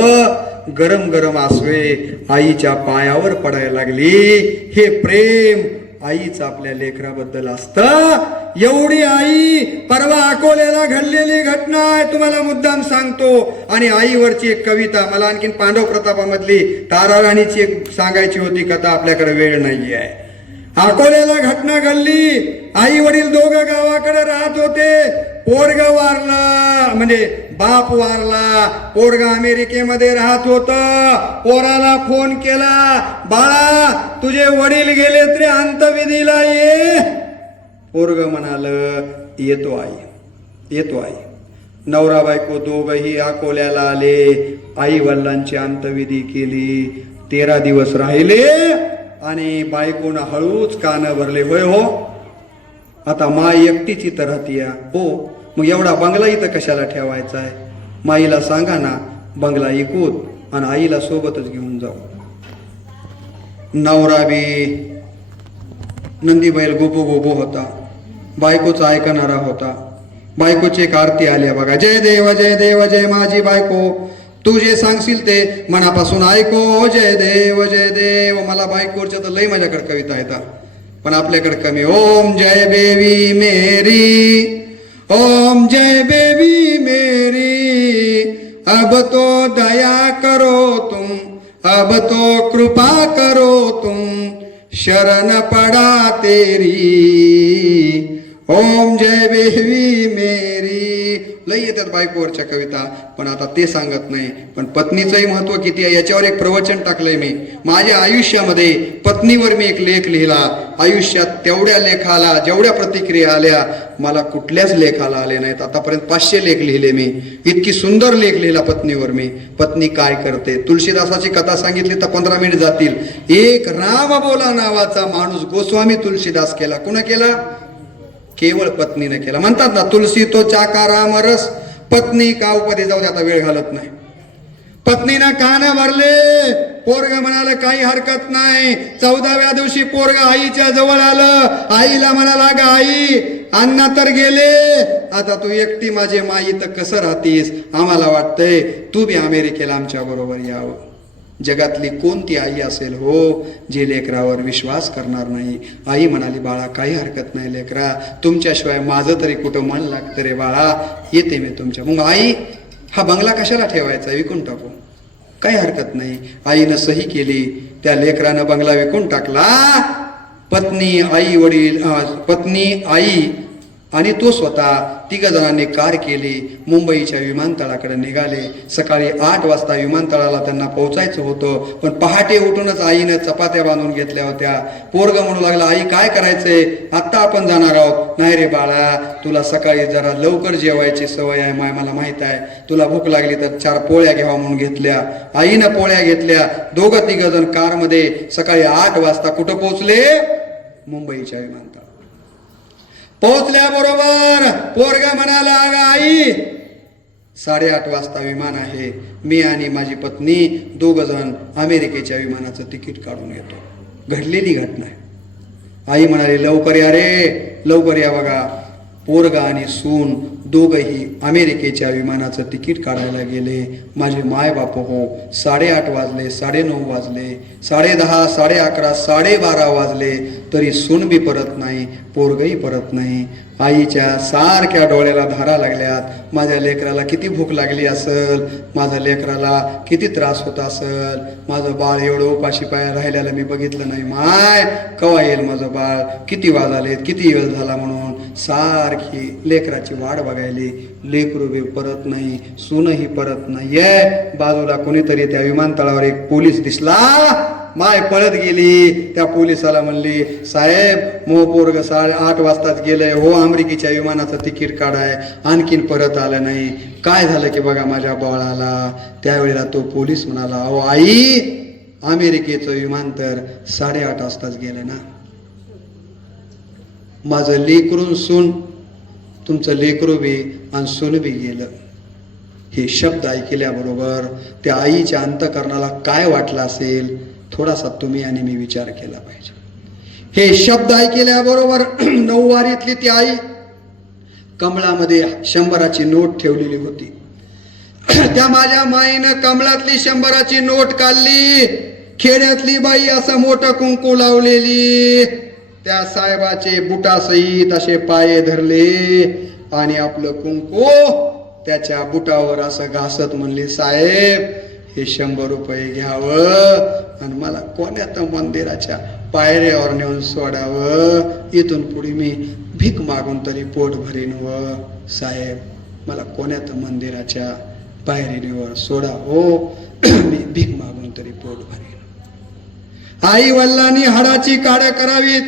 गरम गरम आसवे आईच्या पायावर पडायला लागली. हे प्रेम आईच आपल्या लेकराबद्दल असतं. एवढी आई परवा अकोल्याला घडलेली घटना आहे, तुम्हाला मुद्दाम सांगतो. आणि आईवरची एक कविता, मला आणखीन पांडव प्रतापामधली ताराराणीची एक सांगायची होती कथा, आपल्याकडे वेळ नाही आहे. अकोल्याला घटना घडली, आई वडील दोघं गावाकडे राहत होते, पोरग वारला, म्हणजे बाप वारला, पोरग अमेरिकेमध्ये राहत होत, पोराला फोन केला, बाळा तुझे वडील गेले तरी अंत्यविधीला ये. पोरग म्हणाल येतो आई, येतो आई. नवरा बायको दोघही अकोल्याला आले, आई वडिलांची अंत्यविधी केली. 13 दिवस राहिले आणि बायकोनं हळूच कान भरले, होय हो आता माई एकटीच इथं राहतीया, हो मग एवढा बंगला इथं कशाला ठेवायचा आहे, माईला सांगा ना बंगला इकूत आणि आईला सोबतच घेऊन जाऊ. नवरा बी नंदी बैल गोपो गोपो होता, बायकोचा ऐकणारा होता. बायकोची एक आरती आल्या बघा, जय देव जय देव जय माझी बायको, तू जे सांगशील ते मनापासून ऐको, जय देव. मला बायकोच्या तर लई माझ्याकडे कविता येतात, पण आपल्याकडे कमी. ओम जय बेबी मेरी, ओम जय बेबी मेरी, अब तो दया करो तुम, अब तो कृपा करो तुम, शरण पड़ा तेरी, ओम जय बेबी मेरी. लई येतात बायकोवरच्या कविता, पण आता ते सांगत नाही. पण पत्नीचंही महत्व किती आहे याच्यावर एक प्रवचन टाकलंय मी. माझ्या आयुष्यामध्ये पत्नीवर मी एक लेख लिहिला. आयुष्यात तेवढ्या लेखाला जेवढ्या प्रतिक्रिया आल्या मला कुठल्याच लेखाला आले नाहीत. आतापर्यंत 500 लेख लिहिले मी. इतकी सुंदर लेख लिहिला पत्नीवर मी. पत्नी काय करते, तुळशीदासाची कथा सांगितली तर 15 मिनिट जातील. एक राम बोला नावाचा माणूस गोस्वामी तुळशीदास केला. कुणा केला? केवळ पत्नीने केला. म्हणतात ना तुलसी तो चाका राम रस, पत्नी का उपदे. जाऊ दे आता वेळ घालत नाही. पत्नीनं कान भरले. पोरग म्हणाल काही हरकत नाही. 14व्या दिवशी पोरग आईच्या जवळ आलं. आईला म्हणाला ग आई अण्णा तर गेले, आता तू एकटी माझे माई तर कसं राहतीस, आम्हाला वाटतंय तू बी अमेरिकेला आमच्या बरोबर यावं. जगातली कोणती आई असेल हो जी लेकरावर विश्वास करणार नाही. आई म्हणाली बाळा काही हरकत नाही लेकरा, तुमच्याशिवाय माझं तरी कुठं मन लागतं रे बाळा, येते मी तुमच्या. मग आई हा बंगला कशाला ठेवायचा, विकून टाकू, काही हरकत नाही. आईनं सही केली. त्या लेकरानं बंगला विकून टाकला. पत्नी आई वडील पत्नी आई आणि तो स्वतः 3 जणांनी कार केली. मुंबईच्या विमानतळाकडे निघाले. सकाळी 8 वाजता विमानतळाला त्यांना पोहोचायचं होतं, पण पहाटे उठूनच आईने चपात्या बांधून घेतल्या होत्या. पोरग म्हणू लागला आई काय करायचंय, आत्ता आपण जाणार आहोत. नाही रे बाळा, तुला सकाळी जरा लवकर जेवायची सवय आहे, मला माहित आहे. तुला भूक लागली तर 4 पोळ्या घ्यावा म्हणून घेतल्या. आईनं पोळ्या घेतल्या. 2-3 जण कारमध्ये सकाळी 8 वाजता कुठं पोहोचले, मुंबईच्या विमानतळावर. पोहोचल्याबरोबर पोरगा म्हणाला अगं आई 8:30 वाजता विमान आहे, मी आणि माझी पत्नी 2 जण अमेरिकेच्या विमानाचं तिकीट काढून येतो. घडलेली घटना आहे. आई म्हणाली लवकर या रे, लवकर या. बघा पोरगा आणि सून दोघही अमेरिकेच्या विमानाचं तिकीट काढायला गेले. माझे माय बाप हो 8:30 वाजले, 9:30 वाजले, 10:30, 11:30, 12:30 वाजले तरी सून बी परत नाही, पोरगही परत नाही. आईच्या सारख्या डोळ्याला धारा लागल्यात. माझ्या लेकराला किती भूक लागली असेल, माझ्या लेकराला किती त्रास होत असेल. माझं बाळ एवढं उपाशी पाया राहिल्याला मी बघितलं नाही. माय कवा येईल माझं बाळ, किती वाजले, किती वेळ झाला म्हणून सारखी लेकराची वाट बघायली. लेकरू बी परत नाही, सूनही परत नाहीये. बाजूला कोणीतरी त्या विमानतळावर एक पोलीस दिसला. माय पळत गेली. त्या पोलिसाला म्हणली साहेब मोह पोरग 8:30 वाजताच गेलंय हो, अमेरिकेच्या विमानाचं तिकीट काढाय, आणखीन परत आलं नाही, काय झालं की बघा माझ्या बाळाला. त्यावेळेला तो पोलीस म्हणाला अहो आई अमेरिकेचं विमान तर 8:30 वाजताच गेलं ना. माझं लेकरून सून, तुमचं लेकरू बी आणि सून बी गेलं. हे शब्द ऐकल्याबरोबर त्या आईच्या अंतःकरणाला काय वाटलं असेल थोडासा तुम्ही आणि मी विचार केला पाहिजे. हे शब्द ऐकल्याबरोबर 9 वारीतली ती आई कमळामध्ये 100ची नोट ठेवलेली होती. त्या माझ्या माईनं कमळातली 100ची नोट काढली. खेड्यातली बाई असं मोठं कुंकू लावलेली. त्या साहेबाचे बुटासहित असे पाये धरले आणि आपलं कुंकू त्याच्या बुटावर असं घासत म्हणले साहेब हे 100 रुपये घ्यावं आणि मला कोण्यात मंदिराच्या पायऱ्यावर नेऊन सोडावं. इथून पुढे मी भीक मागून तरी पोट भरीन व साहेब, मला कोण्यात मंदिराच्या पायरीवर सोडा हो, मी भीक मागून तरी पोट भरीन. आई वडिलांनी हाडाची काढ करावीत,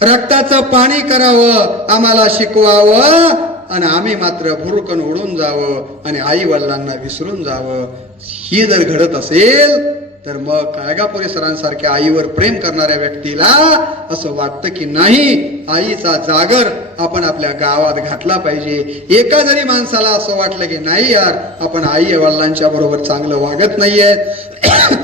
रक्ताचं पाणी करावं, आम्हाला शिकवावं आणि आम्ही मात्र भुरकन उडून जावं आणि आई वडिलांना विसरून जावं. ही जर घडत असेल तर मग काळगापुरे सरांसारख्या आईवर प्रेम करणाऱ्या व्यक्तीला असं वाटतं की नाही, आईचा जागर आपण आपल्या गावात घातला पाहिजे. एका जरी माणसाला असं वाटलं की नाही यार, आपण आई वडिलांच्या बरोबर चांगलं वागत नाहीये,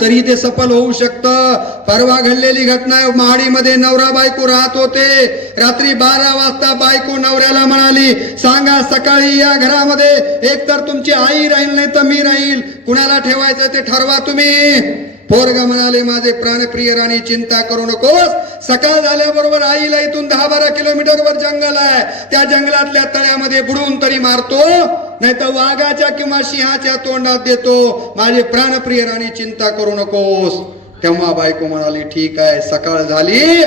तरी ते सफल होऊ शकतं. परवा घडलेली घटना, महाडीमध्ये नवरा बायको राहत होते. रात्री 12 वाजता बायको नवऱ्याला म्हणाली, सांगा सकाळी या घरामध्ये एक तर तुमची आई राहील नाही तर मी राहील, कुणाला ठेवायचं ते ठरवा तुम्ही. पोरगा म्हणाले, माझे प्राणप्रिय राणी चिंता करू नकोस, सकाळ झाल्याबरोबर आईला इथून 10-12 किलोमीटरवर जंगल आहे, त्या जंगलातल्या तळ्यामध्ये बुडवून तरी मारतो, नाही तर वाघाच्या किंवा सिंहाच्या तोंडात देतो. माझे प्राणप्रिय राणी चिंता करू नकोस. तेव्हा बायको म्हणाली, ठीक आहे. सकाळ झाली,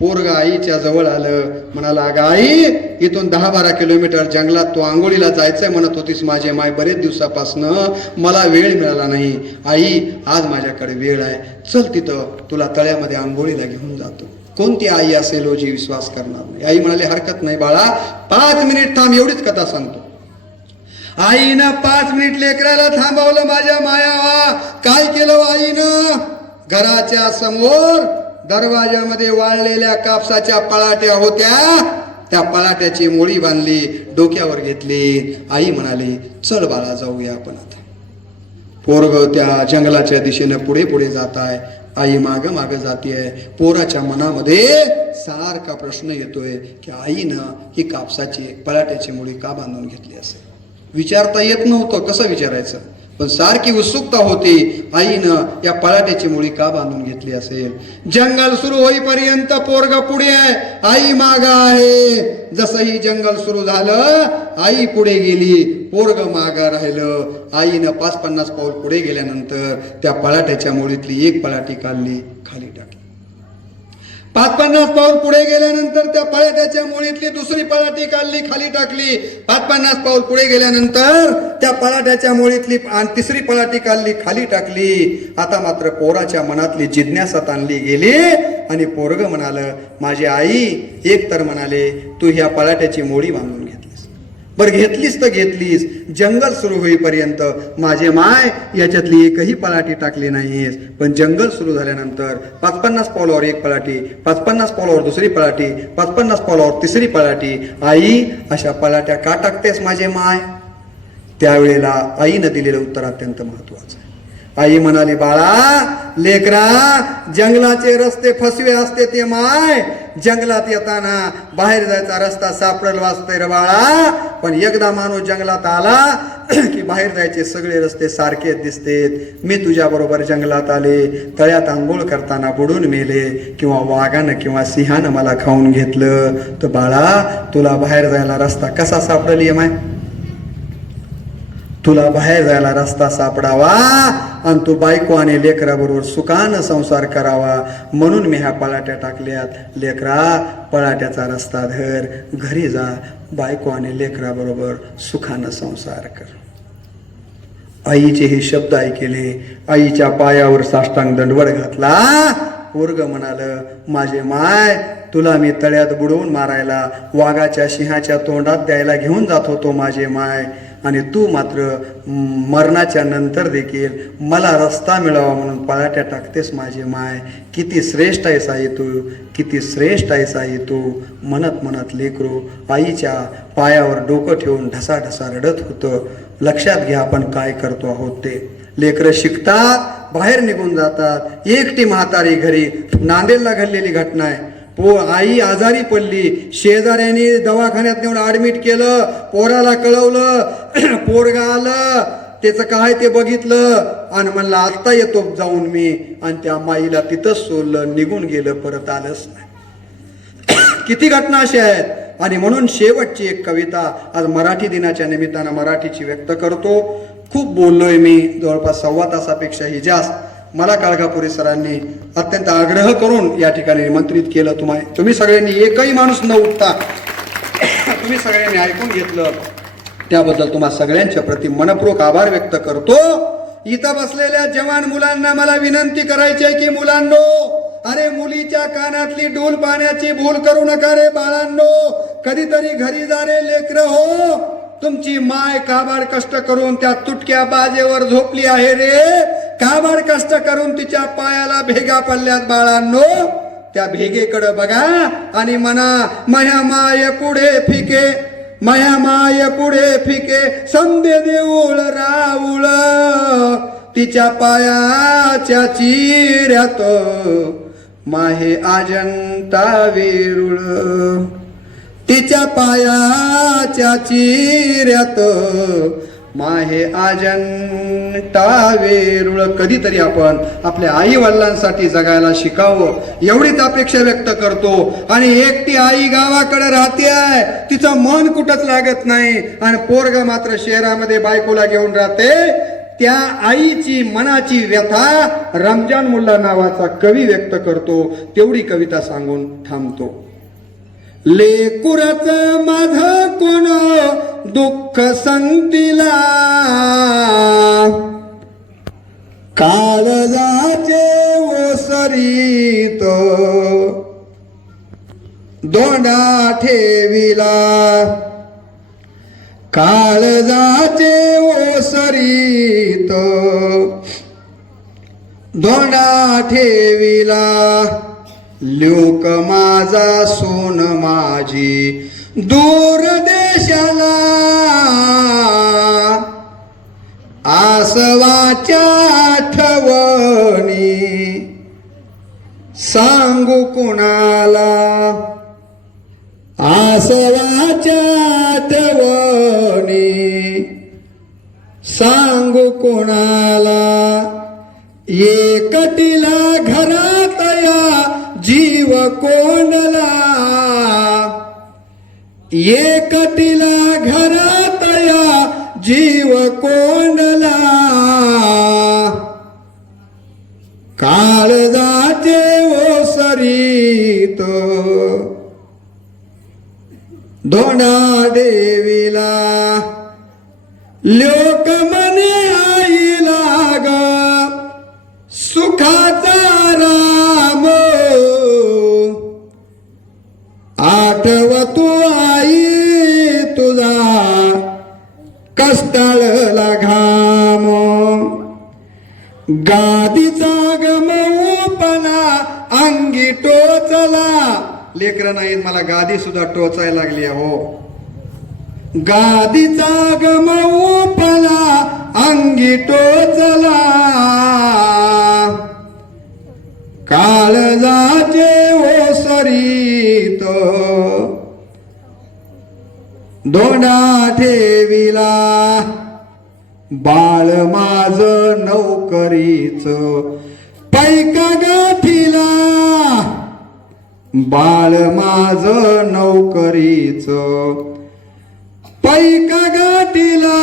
पोरगा आईच्या जवळ आलं, म्हणाला, अगं आई, इथून 10-12 किलोमीटर जंगलात तू आंघोळीला जायचंय म्हणत होतीस माझे माय, बरेच दिवसापासनं मला वेळ मिळाला नाही. आई, आज माझ्याकडे वेळ आहे, चल तिथं तुला तळ्यामध्ये आंघोळीला घेऊन जातो. कोणती आई असेल हो जी विश्वास करणार नाही? आई म्हणाली, हरकत नाही बाळा, 5 मिनिट थांब, एवढीच कथा सांगतो. आईनं 5 मिनिट लेकराला थांबवलं. माझ्या मायावा, काय केलं आईनं? घराच्या समोर दरवाजामध्ये वाळलेल्या कापसाच्या पळाट्या होत्या, त्या पळाट्याची मोळी बांधली, डोक्यावर घेतली. आई म्हणाली, चल बाळा जाऊया आपण आता. पोरग त्या जंगलाच्या दिशेने पुढे पुढे जात आहे, आई माग माग जातीये. पोराच्या मनामध्ये सारखा प्रश्न येतोय की आईनं ही कापसाची पळाट्याची मुळी का बांधून घेतली असेल. विचारता येत नव्हतं, कसं विचारायचं, पण सारखी उत्सुकता होती, आईनं या पळाट्याची मुळी का बांधून घेतली असेल. जंगल सुरू होईपर्यंत पोरग पुढे आहे, आई माग आहे. जसंही जंगल सुरू झालं, आई पुढे गेली, पोरग माग राहिलं. आईनं 5-50 पाऊल पुढे गेल्यानंतर त्या पळाट्याच्या मुळीतली एक पळाटी काढली, खाली टाकली. 5-50 पाऊल पुढे गेल्यानंतर त्या पळाट्याच्या मुळीतली दुसरी पळाटी काढली, खाली टाकली. 5-50 पाऊल पुढे गेल्यानंतर त्या पळाट्याच्या मुळीतली तिसरी पळाटी काढली, खाली टाकली. आता मात्र पोराच्या मनातली जिज्ञासा ताणली गेली आणि पोरग म्हणालं, माझी आई, एक तर म्हणाले तू ह्या पळाट्याची मोडी बांधून घेतलीस, बरं घेतलीस तर घेतलीस, जंगल सुरू होईपर्यंत माझे माय याच्यातली एकही पळाटी टाकली नाहीस, पण जंगल सुरू झाल्यानंतर 5-50 पावलावर एक पळाटी, 5-50 पावलावर दुसरी पळाटी, 5-50 पावलावर तिसरी पळाटी. आई, अशा पळाट्या का टाकतेस माझे माय? त्यावेळेला आईनं दिलेलं उत्तर अत्यंत महत्वाचं. आई म्हणाली, बाळा, लेकरा, जंगलाचे रस्ते फसवे असते ते माय, जंगलात येताना बाहेर जायचा रस्ता सापडेल वाचतोय रे बाळा, पण एकदा माणूस जंगलात आला की बाहेर जायचे सगळे रस्ते सारखे दिसतेत. मी तुझ्या बरोबर जंगलात आले, तळ्यात आंघोळ करताना बुडून मेले, किंवा वाघानं किंवा सिंहानं मला खाऊन घेतलं, तर बाळा, तुला बाहेर जायला रस्ता कसा सापडेल ये माय? तुला बाहेर जायला रस्ता सापडावा आणि तू बायको आणि लेकराबरोबर सुखानं संसार करावा, म्हणून मी ह्या पळाट्या टाकल्यात. लेकरा, पळाट्याचा रस्ता धर, घरी जा, बायको आणि लेकराबरोबर सुखानं संसार कर. आईचे हे शब्द ऐकले, आईच्या पायावर साष्टांग दंडवत घातला. पोरग म्हणालं, माझे माय, तुला मी तळ्यात बुडवून मारायला, वाघाच्या सिंहाच्या तोंडात द्यायला घेऊन जात होतो माझे माय, आणि तू मात्र मरणाच्या नंतर देखील मला रस्ता मिळावा म्हणून पळाट्या टाकतेस माझे माय. किती श्रेष्ठ आहेस आई तू, किती श्रेष्ठ आहेस आई तू. म्हणत म्हणत लेकरू आईच्या पायावर डोकं ठेवून ढसाढसा रडत होतं. लक्षात घ्या आपण काय करतो आहोत ते. लेकरं शिकतात, बाहेर निघून जातात. एकटी म्हातारी घरी, नांदेडला घडलेली घटना आहे. आई आजारी पडली, शेजाऱ्याने दवाखान्यात नेऊन ऍडमिट केलं, पोराला कळवलं, पोरगा आलं, त्याचं काय ते बघितलं आणि म्हणलं आत्ता येतो जाऊन मी, आणि त्या माईला तिथंच सोडलं, निघून गेलं, परत आलंच नाही. किती घटना अशा आहेत. आणि म्हणून शेवटची एक कविता आज मराठी दिनाच्या निमित्तानं मराठीची व्यक्त करतो. खूप बोललोय मी, जवळपास 1.25 तासापेक्षाही जास्त. मला काळगापुरे सरांनी अत्यंत आग्रह करून या ठिकाणी निमंत्रित केलं. तुम्ही सगळ्यांनी एकही माणूस न उठता तुम्ही सगळ्यांनी ऐकून घेतलं, त्याबद्दल तुम्हा सगळ्यांच्या प्रति मनपूर्वक आभार व्यक्त करतो. इथं बसलेल्या जवान मुलांना मला विनंती करायची आहे की मुलांनो, अरे मुलीच्या कानातली डूल पाण्याची भूल करू नका रे बाळांनो. कधीतरी घरी जा रे लेकरं हो. तुमची माय काबाड कष्ट करून त्या तुटक्या बाजेवर झोपली आहे रे. काबाड कष्ट करून तिच्या पायाला भेगा पडल्यात बाळांनो. त्या भेगेकडे बघा आणि म्हणा, माया माय पुढे फिके, माया माय पुढे फिके, समदे देऊळ राऊळ, तिच्या पायाच्या चिऱ्यात माहे अजंता वेरूळ, तिच्या पायाच्या चिऱ्यात माहे अजंता वेरूळ. कधीतरी आपण आपल्या आई वडिलांसाठी जगायला शिकावं एवढीच अपेक्षा व्यक्त करतो. आणि एकटी आई गावाकडे राहते आहे, तिचं मन कुठंच लागत नाही, आणि पोरग मात्र शहरामध्ये बायकोला घेऊन राहते. त्या आईची मनाची व्यथा रमजान मुल्ला नावाचा कवी व्यक्त करतो. तेवढी कविता सांगून थांबतो. लेकुराच माझ कोण दुःख संगतीला, काळजाचे ओसरीत दोंडा ठेविला, काळजाचे ओसरीत दोंडा ठेविला, लोक माझा सोन माझी दूर देशाला, आसवाच्या आठवणी सांगू कुणाला, आसवाच्या आठवणी सांगू कुणाला, एकटीला घरात या जीव कोंडला, एकटीला घरात या जीव कोंडला, काळजाचे ओसरीत दोंडा देवीला, लोक म्हणे आईला ग सुखाचा राम, आठव तू आई तुझा कष्टाळला घाम, गादीचा गमऊपणा अंगी टोचला. लेकरं नाहीत मला गादी सुद्धा टोचायला लागली हो. गादीचा गमऊपणा अंगी टोचला, काळजाचे ओसरीत दोंडा ठेविला, बाळ माझ नौकरीच पैका गाठीला, बाळ माझ नौकरीच पैका गाठीला,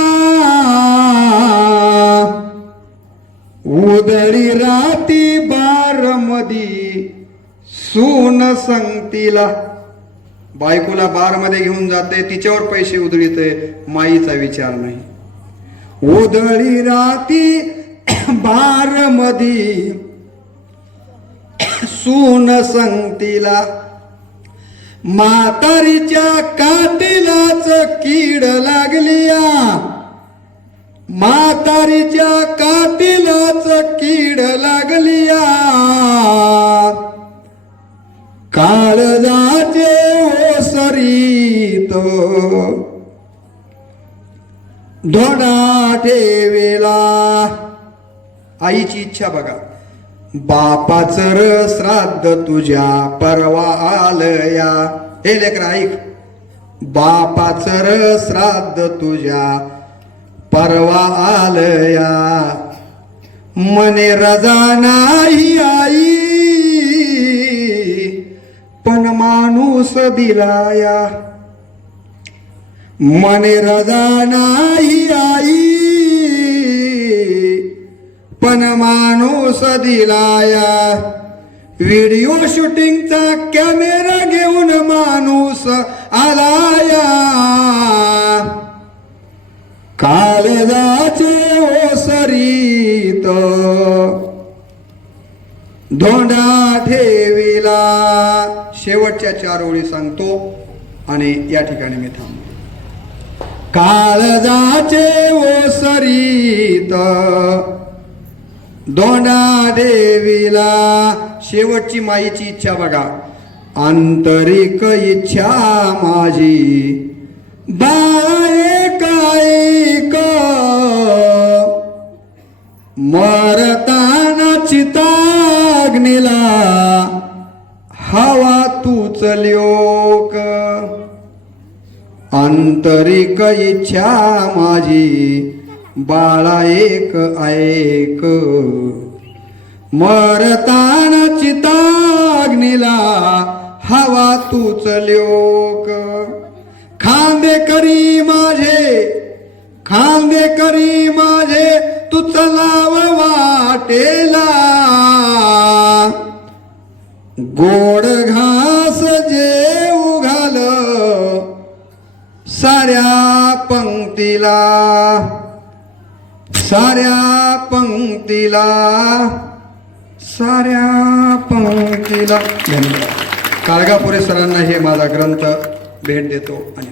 उदळी राती बारमधी सून संगतीला. बायकोला बारमध्ये घेऊन जाते, तिच्यावर पैसे उधळीते, माईचा विचार नाही. उधळी राती बारमधी सून संगतीला, म्हातारीच्या काठीलाच कीड लागलिया, म्हातारीच्या काठीलाच कीड लागलिया, काळजाचे ओसरीत दोंडा ठेविला. आईची इच्छा बघा, बापाचं र श्राद्ध तुझ्या परवा आलया. हे लेकर ऐक, बापाचं र श्राद्ध तुझ्या परवा आलया, मने रजा नाही आई पण माणूस दिलाया, मने रजा नाही आई पण माणूस दिलाया व्हिडिओ शूटिंगचा कॅमेरा घेऊन माणूस आलाया काळजाचे ओसरीत धोंडा ठेविला. शेवटच्या 4 ओळी सांगतो आणि या ठिकाणी मी थांबतो. काळजाचे ओसरीत धोंडा ठेविला. शेवटची माईची इच्छा बघा. आंतरिक इच्छा माझी बायकायक मरताना चिताग्नीला हवा तूच ल्योक. आंतरिक इच्छा माझी बाळा एक ऐक मरताना चिताग्नीला हवा तूच ल्योक. खांदेकरी माझे तू चलाव वाटेला गोड घास जे उघाल साऱ्या पंक्तीला धन्यवाद. काळगापुरे सरांना हे माझा ग्रंथ भेट देतो आणि